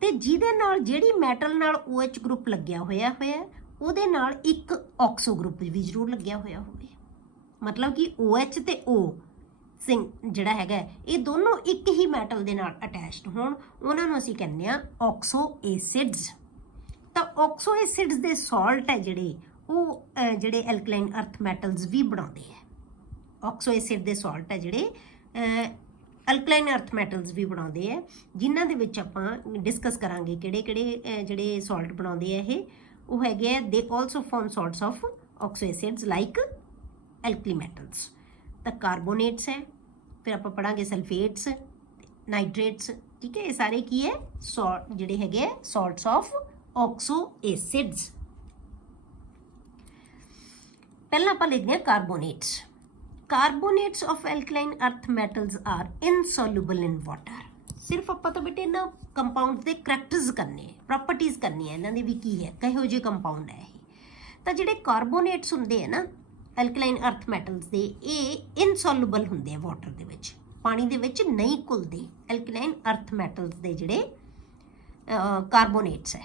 ਤੇ ਜਿਹਦੇ ਨਾਲ ਜਿਹੜੀ ਮੈਟਲ ਨਾਲ OH ਗਰੁੱਪ ਲੱਗਿਆ ਹੋਇਆ ਉਹਦੇ ਨਾਲ ਇੱਕ ਆਕਸੋ ਗਰੁੱਪ ਵੀ ਜ਼ਰੂਰ ਲੱਗਿਆ ਹੋਇਆ ਹੋਵੇ। ਮਤਲਬ ਕਿ OH ਤੇ O ਜਿਹੜਾ ਹੈਗਾ ਇਹ ਦੋਨੋਂ ਇੱਕ ਹੀ ਮੈਟਲ ਦੇ ਨਾਲ ਅਟੈਚਡ ਹੋਣ, ਉਹਨਾਂ ਨੂੰ ਅਸੀਂ ਕਹਿੰਦੇ ਆ ਆਕਸੋ ਐਸਿਡਸ। ਤਾਂ ਆਕਸੋ ਐਸਿਡਸ ਦੇ ਸਾਲਟ ਹੈ ਜਿਹੜੇ ਉਹ ਜਿਹੜੇ ਐਲਕਲਾਈਨ ਅਰਥ ਮੈਟਲਸ ਵੀ ਬਣਾਉਂਦੇ ਹੈ। ਆਕਸੋ ਐਸਿਡ ਦੇ ਸਾਲਟ ਹੈ ਜਿਹੜੇ ਅਲਕਲਾਈਨ ਅਰਥ ਮੈਟਲਸ ਵੀ ਬਣਾਉਂਦੇ ਆ, ਜਿਨ੍ਹਾਂ ਦੇ ਵਿੱਚ ਆਪਾਂ ਡਿਸਕਸ ਕਰਾਂਗੇ ਕਿਹੜੇ ਜਿਹੜੇ ਸਾਲਟ ਬਣਾਉਂਦੇ ਆ ਇਹ। ਉਹ ਹੈਗੇ ਆ they also form salts of oxo acids like alkali metals. ਤਾਂ ਕਾਰਬੋਨੇਟਸ ਹੈ, ਫਿਰ ਆਪਾਂ ਪੜਾਂਗੇ ਸਲਫੇਟਸ, ਨਾਈਟ੍ਰੇਟਸ, ਠੀਕ ਹੈ। ਇਹ ਸਾਰੇ ਕੀ ਹੈ, ਜਿਹੜੇ ਹੈਗੇ ਆ ਸਾਲਟਸ ਆਫ ਆਕਸੋ ਐਸਿਡਸ। ਪਹਿਲਾਂ ਆਪਾਂ ਲਿਖਦੇ ਹਾਂ ਕਾਰਬੋਨੇਟਸ। Carbonates of alkaline earth metals are insoluble in water। ਸਿਰਫ ਆਪਾਂ ਤਾਂ ਬੇਟੇ ਇਹਨਾਂ ਕੰਪਾਊਂਡ ਦੇ ਕਰੈਕਟਰਸ ਕਰਨੇ, ਪ੍ਰੋਪਰਟੀਜ਼ ਕਰਨੀਆਂ ਇਹਨਾਂ ਦੇ ਵੀ ਕੀ ਹੈ, ਕਿਹੋ ਜਿਹੇ ਕੰਪਾਊਂਡ ਹੈ ਇਹ। ਤਾਂ ਜਿਹੜੇ ਕਾਰਬੋਨੇਟਸ ਹੁੰਦੇ ਆ ਨਾ ਐਲਕਲਾਈਨ ਅਰਥ ਮੈਟਲਸ ਦੇ, ਇਹ ਇਨਸੋਲੂਬਲ ਹੁੰਦੇ ਆ ਵਾਟਰ ਦੇ ਵਿੱਚ, ਪਾਣੀ ਦੇ ਵਿੱਚ ਨਹੀਂ ਘੁਲਦੇ। ਐਲਕਲਾਈਨ ਅਰਥ ਮੈਟਲਸ ਦੇ ਜਿਹੜੇ ਕਾਰਬੋਨੇਟਸ ਹੈ,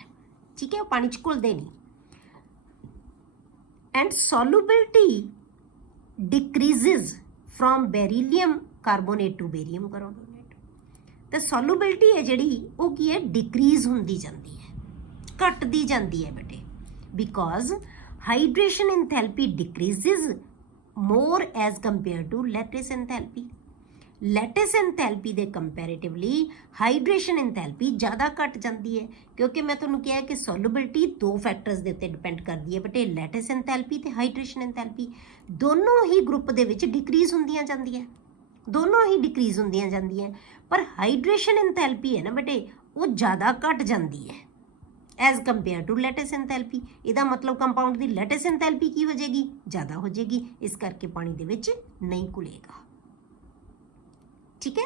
ਠੀਕ ਹੈ, ਉਹ ਪਾਣੀ 'ਚ ਘੁਲਦੇ ਨਹੀਂ। And solubility decreases from beryllium carbonate to barium carbonate। ਤੇ solubility ਹੈ ਜਿਹੜੀ ਉਹ ਕੀ ਹੈ, ਡਿਕਰੀਜ਼ ਹੁੰਦੀ ਜਾਂਦੀ ਹੈ, ਘਟਦੀ ਜਾਂਦੀ ਹੈ ਬੇਟੇ, because hydration enthalpy decreases more as compared to lattice enthalpy। Lattice enthalpy ਦੇ ਕੰਪੈਰੀਟਿਵਲੀ ਹਾਈਡਰੇਸ਼ਨ ਐਂਥੈਲਪੀ ਜ਼ਿਆਦਾ ਘਟ ਜਾਂਦੀ ਹੈ, ਕਿਉਂਕਿ ਮੈਂ ਤੁਹਾਨੂੰ ਕਿਹਾ ਕਿ ਸੋਲੂਬਿਲਿਟੀ 2 ਫੈਕਟਰਸ ਦੇ ਉੱਤੇ ਡਿਪੈਂਡ ਕਰਦੀ ਹੈ ਬੇਟੇ, ਲੈਟਿਸ ਐਂਥੈਲਪੀ ਤੇ ਹਾਈਡਰੇਸ਼ਨ ਐਂਥੈਲਪੀ। ਦੋਨੋਂ ਹੀ ਗਰੁੱਪ ਦੇ ਵਿੱਚ ਡਿਕਰੀਜ਼ ਹੁੰਦੀਆਂ ਜਾਂਦੀਆਂ, ਦੋਨੋਂ ਹੀ ਡਿਕਰੀਜ਼ ਹੁੰਦੀਆਂ ਜਾਂਦੀਆਂ, ਪਰ ਹਾਈਡਰੇਸ਼ਨ ਐਂਥੈਲਪੀ ਹੈ ਨਾ ਬੇਟੇ ਉਹ ਜ਼ਿਆਦਾ ਘਟ ਜਾਂਦੀ ਹੈ ਐਜ਼ ਕੰਪੇਅਰ ਟੂ ਲੈਟਿਸ ਐਂਥੈਲਪੀ। ਇਹਦਾ ਮਤਲਬ ਕੰਪਾਊਂਡ ਦੀ ਲੈਟਿਸ ਐਂਥੈਲਪੀ ਕੀ ਹੋ ਜਾਏਗੀ, ਜ਼ਿਆਦਾ ਹੋ ਜਾਏਗੀ, ਇਸ ਕਰਕੇ ਪਾਣੀ ਦੇ ਵਿੱਚ ਨਹੀਂ ਘੁਲੇਗਾ, ਠੀਕ ਹੈ।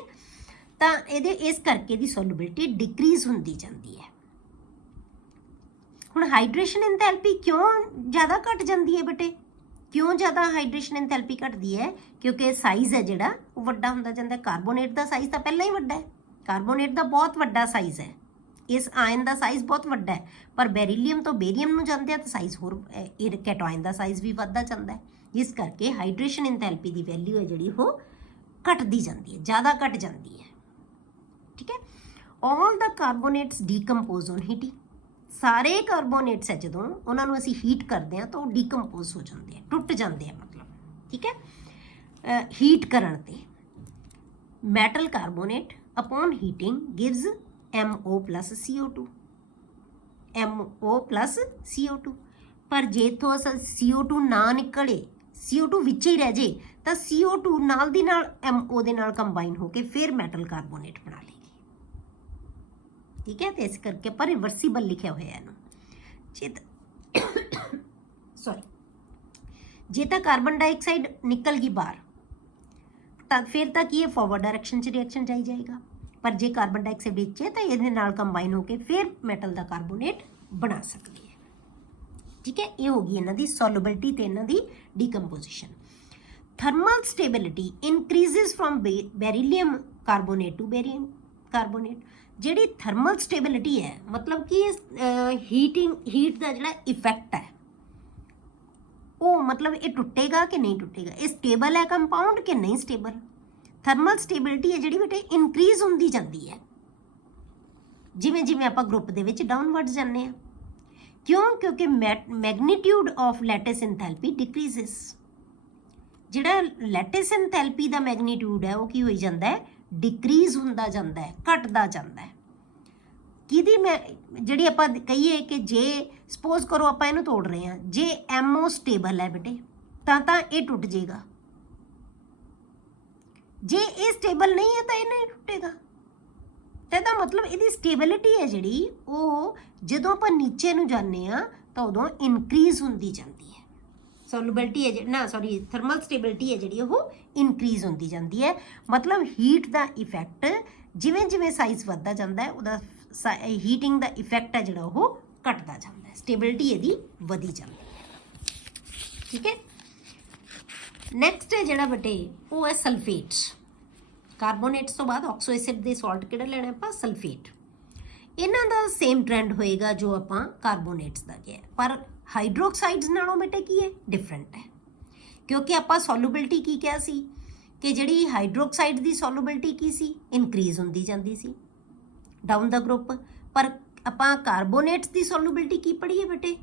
ਤਾਂ ਇਹਦੇ ਇਸ ਕਰਕੇ ਦੀ ਸੋਲੂਬਿਲਿਟੀ ਡਿਕਰੀਜ਼ ਹੁੰਦੀ ਜਾਂਦੀ ਹੈ। ਹੁਣ ਹਾਈਡਰੇਸ਼ਨ ਐਂਥੈਲਪੀ ਕਿਉਂ ਜ਼ਿਆਦਾ ਘਟ ਜਾਂਦੀ ਹੈ ਬੇਟੇ, ਕਿਉਂ ਜ਼ਿਆਦਾ ਹਾਈਡਰੇਸ਼ਨ ਐਂਥੈਲਪੀ ਘਟਦੀ ਹੈ, ਕਿਉਂਕਿ ਸਾਈਜ਼ ਹੈ ਜਿਹੜਾ ਉਹ ਵੱਡਾ ਹੁੰਦਾ ਜਾਂਦਾ। ਕਾਰਬੋਨੇਟ ਦਾ ਸਾਈਜ਼ ਤਾਂ ਪਹਿਲਾਂ ਹੀ ਵੱਡਾ ਹੈ, ਕਾਰਬੋਨੇਟ ਦਾ ਬਹੁਤ ਵੱਡਾ ਸਾਈਜ਼ ਹੈ, ਇਸ ਆਇਨ ਦਾ ਸਾਈਜ਼ ਬਹੁਤ ਵੱਡਾ ਹੈ, ਪਰ ਬੈਰੀਲੀਅਮ ਤੋਂ ਬੇਰੀਅਮ ਨੂੰ ਜਾਂਦੇ ਆ ਤਾਂ ਸਾਈਜ਼ ਹੋਰ, ਇਹ ਕੈਟਾਇਨ ਦਾ ਸਾਈਜ਼ ਵੀ ਵੱਧਦਾ ਜਾਂਦਾ ਹੈ। ਜਿਸ ਕਰਕੇ ਹਾਈਡਰੇਸ਼ਨ ਐਂਥੈਲਪੀ ਦੀ ਵੈਲਿਊ ਹੈ ਜਿਹੜੀ ਉਹ ਘਟਦੀ ਜਾਂਦੀ ਹੈ, ਜ਼ਿਆਦਾ ਘਟ ਜਾਂਦੀ ਹੈ, ਠੀਕ ਹੈ। ਆਲ ਦਾ ਕਾਰਬੋਨੇਟਸ ਡੀਕੰਪੋਜ਼ ਔਨ ਹੀਟਿੰਗ। ਸਾਰੇ ਕਾਰਬੋਨੇਟਸ ਹੈ ਜਦੋਂ ਉਹਨਾਂ ਨੂੰ ਅਸੀਂ ਹੀਟ ਕਰਦੇ ਹਾਂ ਤਾਂ ਉਹ ਡੀਕੰਪੋਜ਼ ਹੋ ਜਾਂਦੇ ਆ, ਟੁੱਟ ਜਾਂਦੇ ਆ ਮਤਲਬ, ਠੀਕ ਹੈ, ਹੀਟ ਕਰਨ ਤੇ। Metal carbonate upon heating gives MO plus CO2, MO plus CO2। ਪਰ ਜੇ ਤੋਂ CO2 ਨਾ ਨਿਕਲੇ, CO2 ਵਿੱਚ ਹੀ ਰਹਿ ਜੇ, ਤਾਂ CO2 ਨਾਲ ਦੀ ਨਾਲ MO ਦੇ ਨਾਲ ਕੰਬਾਈਨ ਹੋ ਕੇ ਫਿਰ ਮੈਟਲ ਕਾਰਬੋਨੇਟ ਬਣਾ ਲੇਗੀ, ਠੀਕ ਹੈ। ਤੇ ਇਸ ਕਰਕੇ ਆਪਾਂ ਰਿਵਰਸੀਬਲ ਲਿਖਿਆ ਹੋਇਆ ਇਹਨੂੰ। ਜੇ ਤਾਂ ਕਾਰਬਨ ਡਾਈਆਕਸਾਈਡ ਨਿਕਲ ਗਈ ਬਾਹਰ ਤਾਂ ਫਿਰ ਤਾਂ ਕੀ ਹੈ, ਫਾਰਵਰਡ ਡਾਇਰੈਕਸ਼ਨ 'ਚ ਰਿਐਕਸ਼ਨ ਜਾਈ ਜਾਏਗਾ, ਪਰ ਜੇ ਕਾਰਬਨ ਡਾਈਆਕਸਾਈਡ ਵਿੱਚ ਹੈ ਤਾਂ ਇਹਦੇ ਨਾਲ ਕੰਬਾਈਨ ਹੋ ਕੇ ਫਿਰ ਮੈਟਲ ਦਾ ਕਾਰਬੋਨੇਟ ਬਣਾ ਸਕਦੀ ਹੈ, ਠੀਕ ਹੈ। ਇਹ ਹੋ ਗਈ ਇਹਨਾਂ ਦੀ ਸੋਲੂਬਿਲਿਟੀ ਤੇ ਇਹਨਾਂ ਦੀ decomposition. Thermal stability increases from beryllium carbonate to barium carbonate. ਜਿਹੜੀ ਥਰਮਲ ਸਟੇਬਿਲਿਟੀ ਹੈ मतलब कि हीट ਦਾ ਜਿਹੜਾ ਇਫੈਕਟ ਹੈ ਉਹ मतलब ਇਹ ਟੁੱਟੇਗਾ ਕਿ ਨਹੀਂ ਟੁੱਟੇਗਾ, ਇਹ ਸਟੇਬਲ ਹੈ ਕੰਪਾਊਂਡ ਕਿ ਨਹੀਂ ਸਟੇਬਲ। ਥਰਮਲ ਸਟੇਬਿਲਿਟੀ ਹੈ ਜਿਹੜੀ ਬੇਟੇ ਇਨਕਰੀਜ਼ ਹੁੰਦੀ ਜਾਂਦੀ ਹੈ ਜਿਵੇਂ ਜਿਵੇਂ ਆਪਾਂ ਗਰੁੱਪ ਦੇ ਵਿੱਚ ਡਾਊਨਵਰਡ ਜਾਂਦੇ ਹਾਂ। ਕਿਉਂ? ਕਿਉਂਕਿ ਮੈਗਨੀਟਿਊਡ ਆਫ ਲੈਟਿਸ ਐਂਥੈਲਪੀ ਡਿਕਰੀਜ਼ਸ। ਜਿਹੜਾ ਲੈਟਿਸ ਐਂਥੈਲਪੀ ਦਾ ਮੈਗਨੀਟਿਊਡ ਹੈ ਉਹ ਕੀ ਹੋਈ ਜਾਂਦਾ ਹੈ, ਡਿਕਰੀਜ਼ ਹੁੰਦਾ ਜਾਂਦਾ ਹੈ, ਘਟਦਾ ਜਾਂਦਾ ਹੈ। ਕਿਹਦੀ ਜਿਹੜੀ ਆਪਾਂ ਕਹੀਏ ਕਿ ਜੇ ਸਪੋਜ਼ ਕਰੋ ਆਪਾਂ ਇਹਨੂੰ ਤੋੜ ਰਹੇ ਹਾਂ, ਜੇ ਐਮਓ ਸਟੇਬਲ ਹੈ ਬੇਟੇ ਤਾਂ ਇਹ ਟੁੱਟ ਜਾਏਗਾ, ਜੇ ਇਹ ਸਟੇਬਲ ਨਹੀਂ ਹੈ ਤਾਂ ਇਹ ਨਹੀਂ ਟੁੱਟੇਗਾ। ਤੇ ਇਹਦਾ ਮਤਲਬ ਇਹਦੀ ਸਟੇਬਿਲਿਟੀ ਹੈ ਜਿਹੜੀ ਉਹ ਜਦੋਂ ਆਪਾਂ ਨੀਚੇ ਨੂੰ ਜਾਂਦੇ ਆ ਤਾਂ ਉਦੋਂ ਇਨਕਰੀਜ਼ ਹੁੰਦੀ ਜਾਂਦੀ ਹੈ। ਸੋਲੂਬਿਲਿਟੀ ਹੈ ਨਾ ਸੌਰੀ ਥਰਮਲ ਸਟੇਬਿਲਿਟੀ ਹੈ ਜਿਹੜੀ ਉਹ ਇਨਕਰੀਜ਼ ਹੁੰਦੀ ਜਾਂਦੀ ਹੈ। ਮਤਲਬ ਹੀਟ ਦਾ ਇਫੈਕਟ ਜਿਵੇਂ ਜਿਵੇਂ ਸਾਈਜ਼ ਵੱਧਦਾ ਜਾਂਦਾ ਹੈ ਉਹਦਾ ਹੀਟਿੰਗ ਦਾ ਇਫੈਕਟ ਹੈ ਜਿਹੜਾ ਉਹ ਘਟਦਾ ਜਾਂਦਾ ਹੈ, ਸਟੇਬਿਲਿਟੀ ਇਹਦੀ ਵਧੀ ਜਾਂਦੀ ਹੈ। ਠੀਕ ਹੈ। ਨੈਕਸਟ ਹੈ ਜਿਹੜਾ ਬੇਟੇ ਉਹ ਹੈ ਸਲਫੇਟਸ। ਕਾਰਬੋਨੇਟਸ ਤੋਂ ਬਾਅਦ ਆਕਸੋ ਐਸਿਡ ਦੇ ਸਾਲਟ ਕਿਹੜਾ ਲੈਣਾ ਆਪਾਂ, ਸਲਫੇਟ। ਇਹਨਾਂ ਦਾ ਸੇਮ ਟ੍ਰੈਂਡ ਹੋਏਗਾ ਜੋ ਆਪਾਂ ਕਾਰਬੋਨੇਟਸ ਦਾ ਕਿਹਾ, ਪਰ ਹਾਈਡਰੋਕਸਾਈਡਸ ਨਾਲੋਂ ਬੇਟੇ ਕੀ ਹੈ, ਡਿਫਰੈਂਟ ਹੈ। ਕਿਉਂਕਿ ਆਪਾਂ ਸੋਲੂਬਿਲਿਟੀ ਕੀ ਕਿਹਾ ਸੀ ਕਿ ਜਿਹੜੀ ਹਾਈਡਰੋਕਸਾਈਡ ਦੀ ਸੋਲੂਬਿਲਿਟੀ ਕੀ ਸੀ, ਇਨਕਰੀਜ਼ ਹੁੰਦੀ ਜਾਂਦੀ ਸੀ ਡਾਊਨ ਦਾ ਗਰੁੱਪ, ਪਰ ਆਪਾਂ ਕਾਰਬੋਨੇਟਸ ਦੀ ਸੋਲੂਬਿਲਿਟੀ ਕੀ ਪੜ੍ਹੀ ਹੈ ਬੇਟੇ,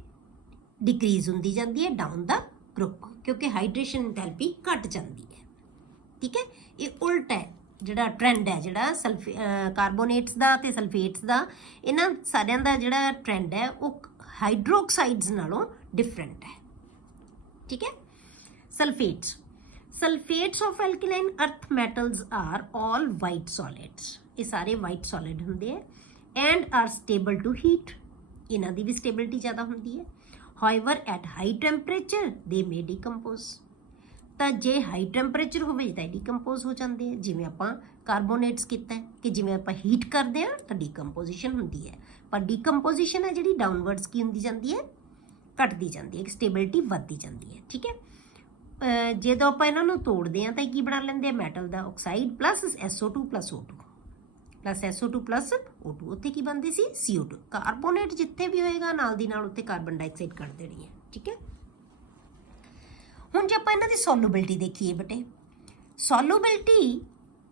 ਡਿਕਰੀਜ਼ ਹੁੰਦੀ ਜਾਂਦੀ ਹੈ ਡਾਊਨ ਦਾ ਗਰੁੱਪ, ਕਿਉਂਕਿ ਹਾਈਡਰੇਸ਼ਨ ਐਂਥੈਲਪੀ ਘਟ ਜਾਂਦੀ ਹੈ। ਠੀਕ ਹੈ, ਇਹ ਉਲਟ ਹੈ ਜਿਹੜਾ ਟ੍ਰੈਂਡ ਹੈ ਜਿਹੜਾ ਕਾਰਬੋਨੇਟਸ ਦਾ ਤੇ ਸਲਫੇਟਸ ਦਾ, ਇਹਨਾਂ ਸਾਰਿਆਂ ਦਾ ਜਿਹੜਾ ਟ੍ਰੈਂਡ ਹੈ ਉਹ ਹਾਈਡਰੋਕਸਾਈਡਸ ਨਾਲੋਂ ਡਿਫਰੈਂਟ ਹੈ। ਠੀਕ ਹੈ। Sulphates of alkaline earth metals are all white solids. ਇਹ ਸਾਰੇ ਵਾਈਟ ਸੋਲਿਡ ਹੁੰਦੇ ਹੈ and are stable to heat. ਇਹਨਾਂ ਦੀ ਵੀ ਸਟੇਬਿਲਿਟੀ ਜ਼ਿਆਦਾ ਹੁੰਦੀ ਹੈ। ਹਾਊਐਵਰ ਐਟ ਹਾਈ ਟੈਂਪਰੇਚਰ ਦੇ ਮੇ ਡੀਕੰਪੋਜ਼। ਤਾਂ ਜੇ ਹਾਈ ਟੈਂਪਰੇਚਰ ਹੋਵੇ ਤਾਂ ਡੀਕੰਪੋਜ਼ ਹੋ ਜਾਂਦੇ ਆ, ਜਿਵੇਂ ਆਪਾਂ ਕਾਰਬੋਨੇਟਸ ਕੀਤਾ ਕਿ ਜਿਵੇਂ ਆਪਾਂ ਹੀਟ ਕਰਦੇ ਆ ਤਾਂ ਡੀਕੰਪੋਜੀਸ਼ਨ ਹੁੰਦੀ ਹੈ, ਪਰ ਡੀਕੰਪੋਜੀਸ਼ਨ ਹੈ ਜਿਹੜੀ ਡਾਊਨਵਰਡਸ ਕੀ ਹੁੰਦੀ ਜਾਂਦੀ ਹੈ, ਘਟਦੀ ਜਾਂਦੀ ਹੈ, ਸਟੇਬਿਲਿਟੀ ਵੱਧਦੀ ਜਾਂਦੀ ਹੈ। ਠੀਕ ਹੈ। ਜਦੋਂ ਆਪਾਂ ਇਹਨਾਂ ਨੂੰ ਤੋੜਦੇ ਆ ਤਾਂ ਕੀ ਬਣਾ ਲੈਂਦੇ ਆ, ਮੈਟਲ ਦਾ oxide plus SO2 plus O2 plus SO2 plus O2। ਉੱਥੇ ਕੀ ਬਣਦੀ ਸੀ, CO2। ਕਾਰਬੋਨੇਟ ਜਿੱਥੇ ਵੀ ਹੋਏਗਾ ਨਾਲ ਦੀ ਨਾਲ ਉੱਥੇ ਕਾਰਬਨ ਡਾਈਆਕਸਾਈਡ ਕੱਢ ਦੇਣੀ ਹੈ। ਠੀਕ ਹੈ। ਹੁਣ ਜੇ ਆਪਾਂ ਇਹਨਾਂ ਦੀ ਸੋਲੂਬਿਲਿਟੀ ਦੇਖੀਏ ਬੇਟੇ, ਸੋਲੂਬਿਲਿਟੀ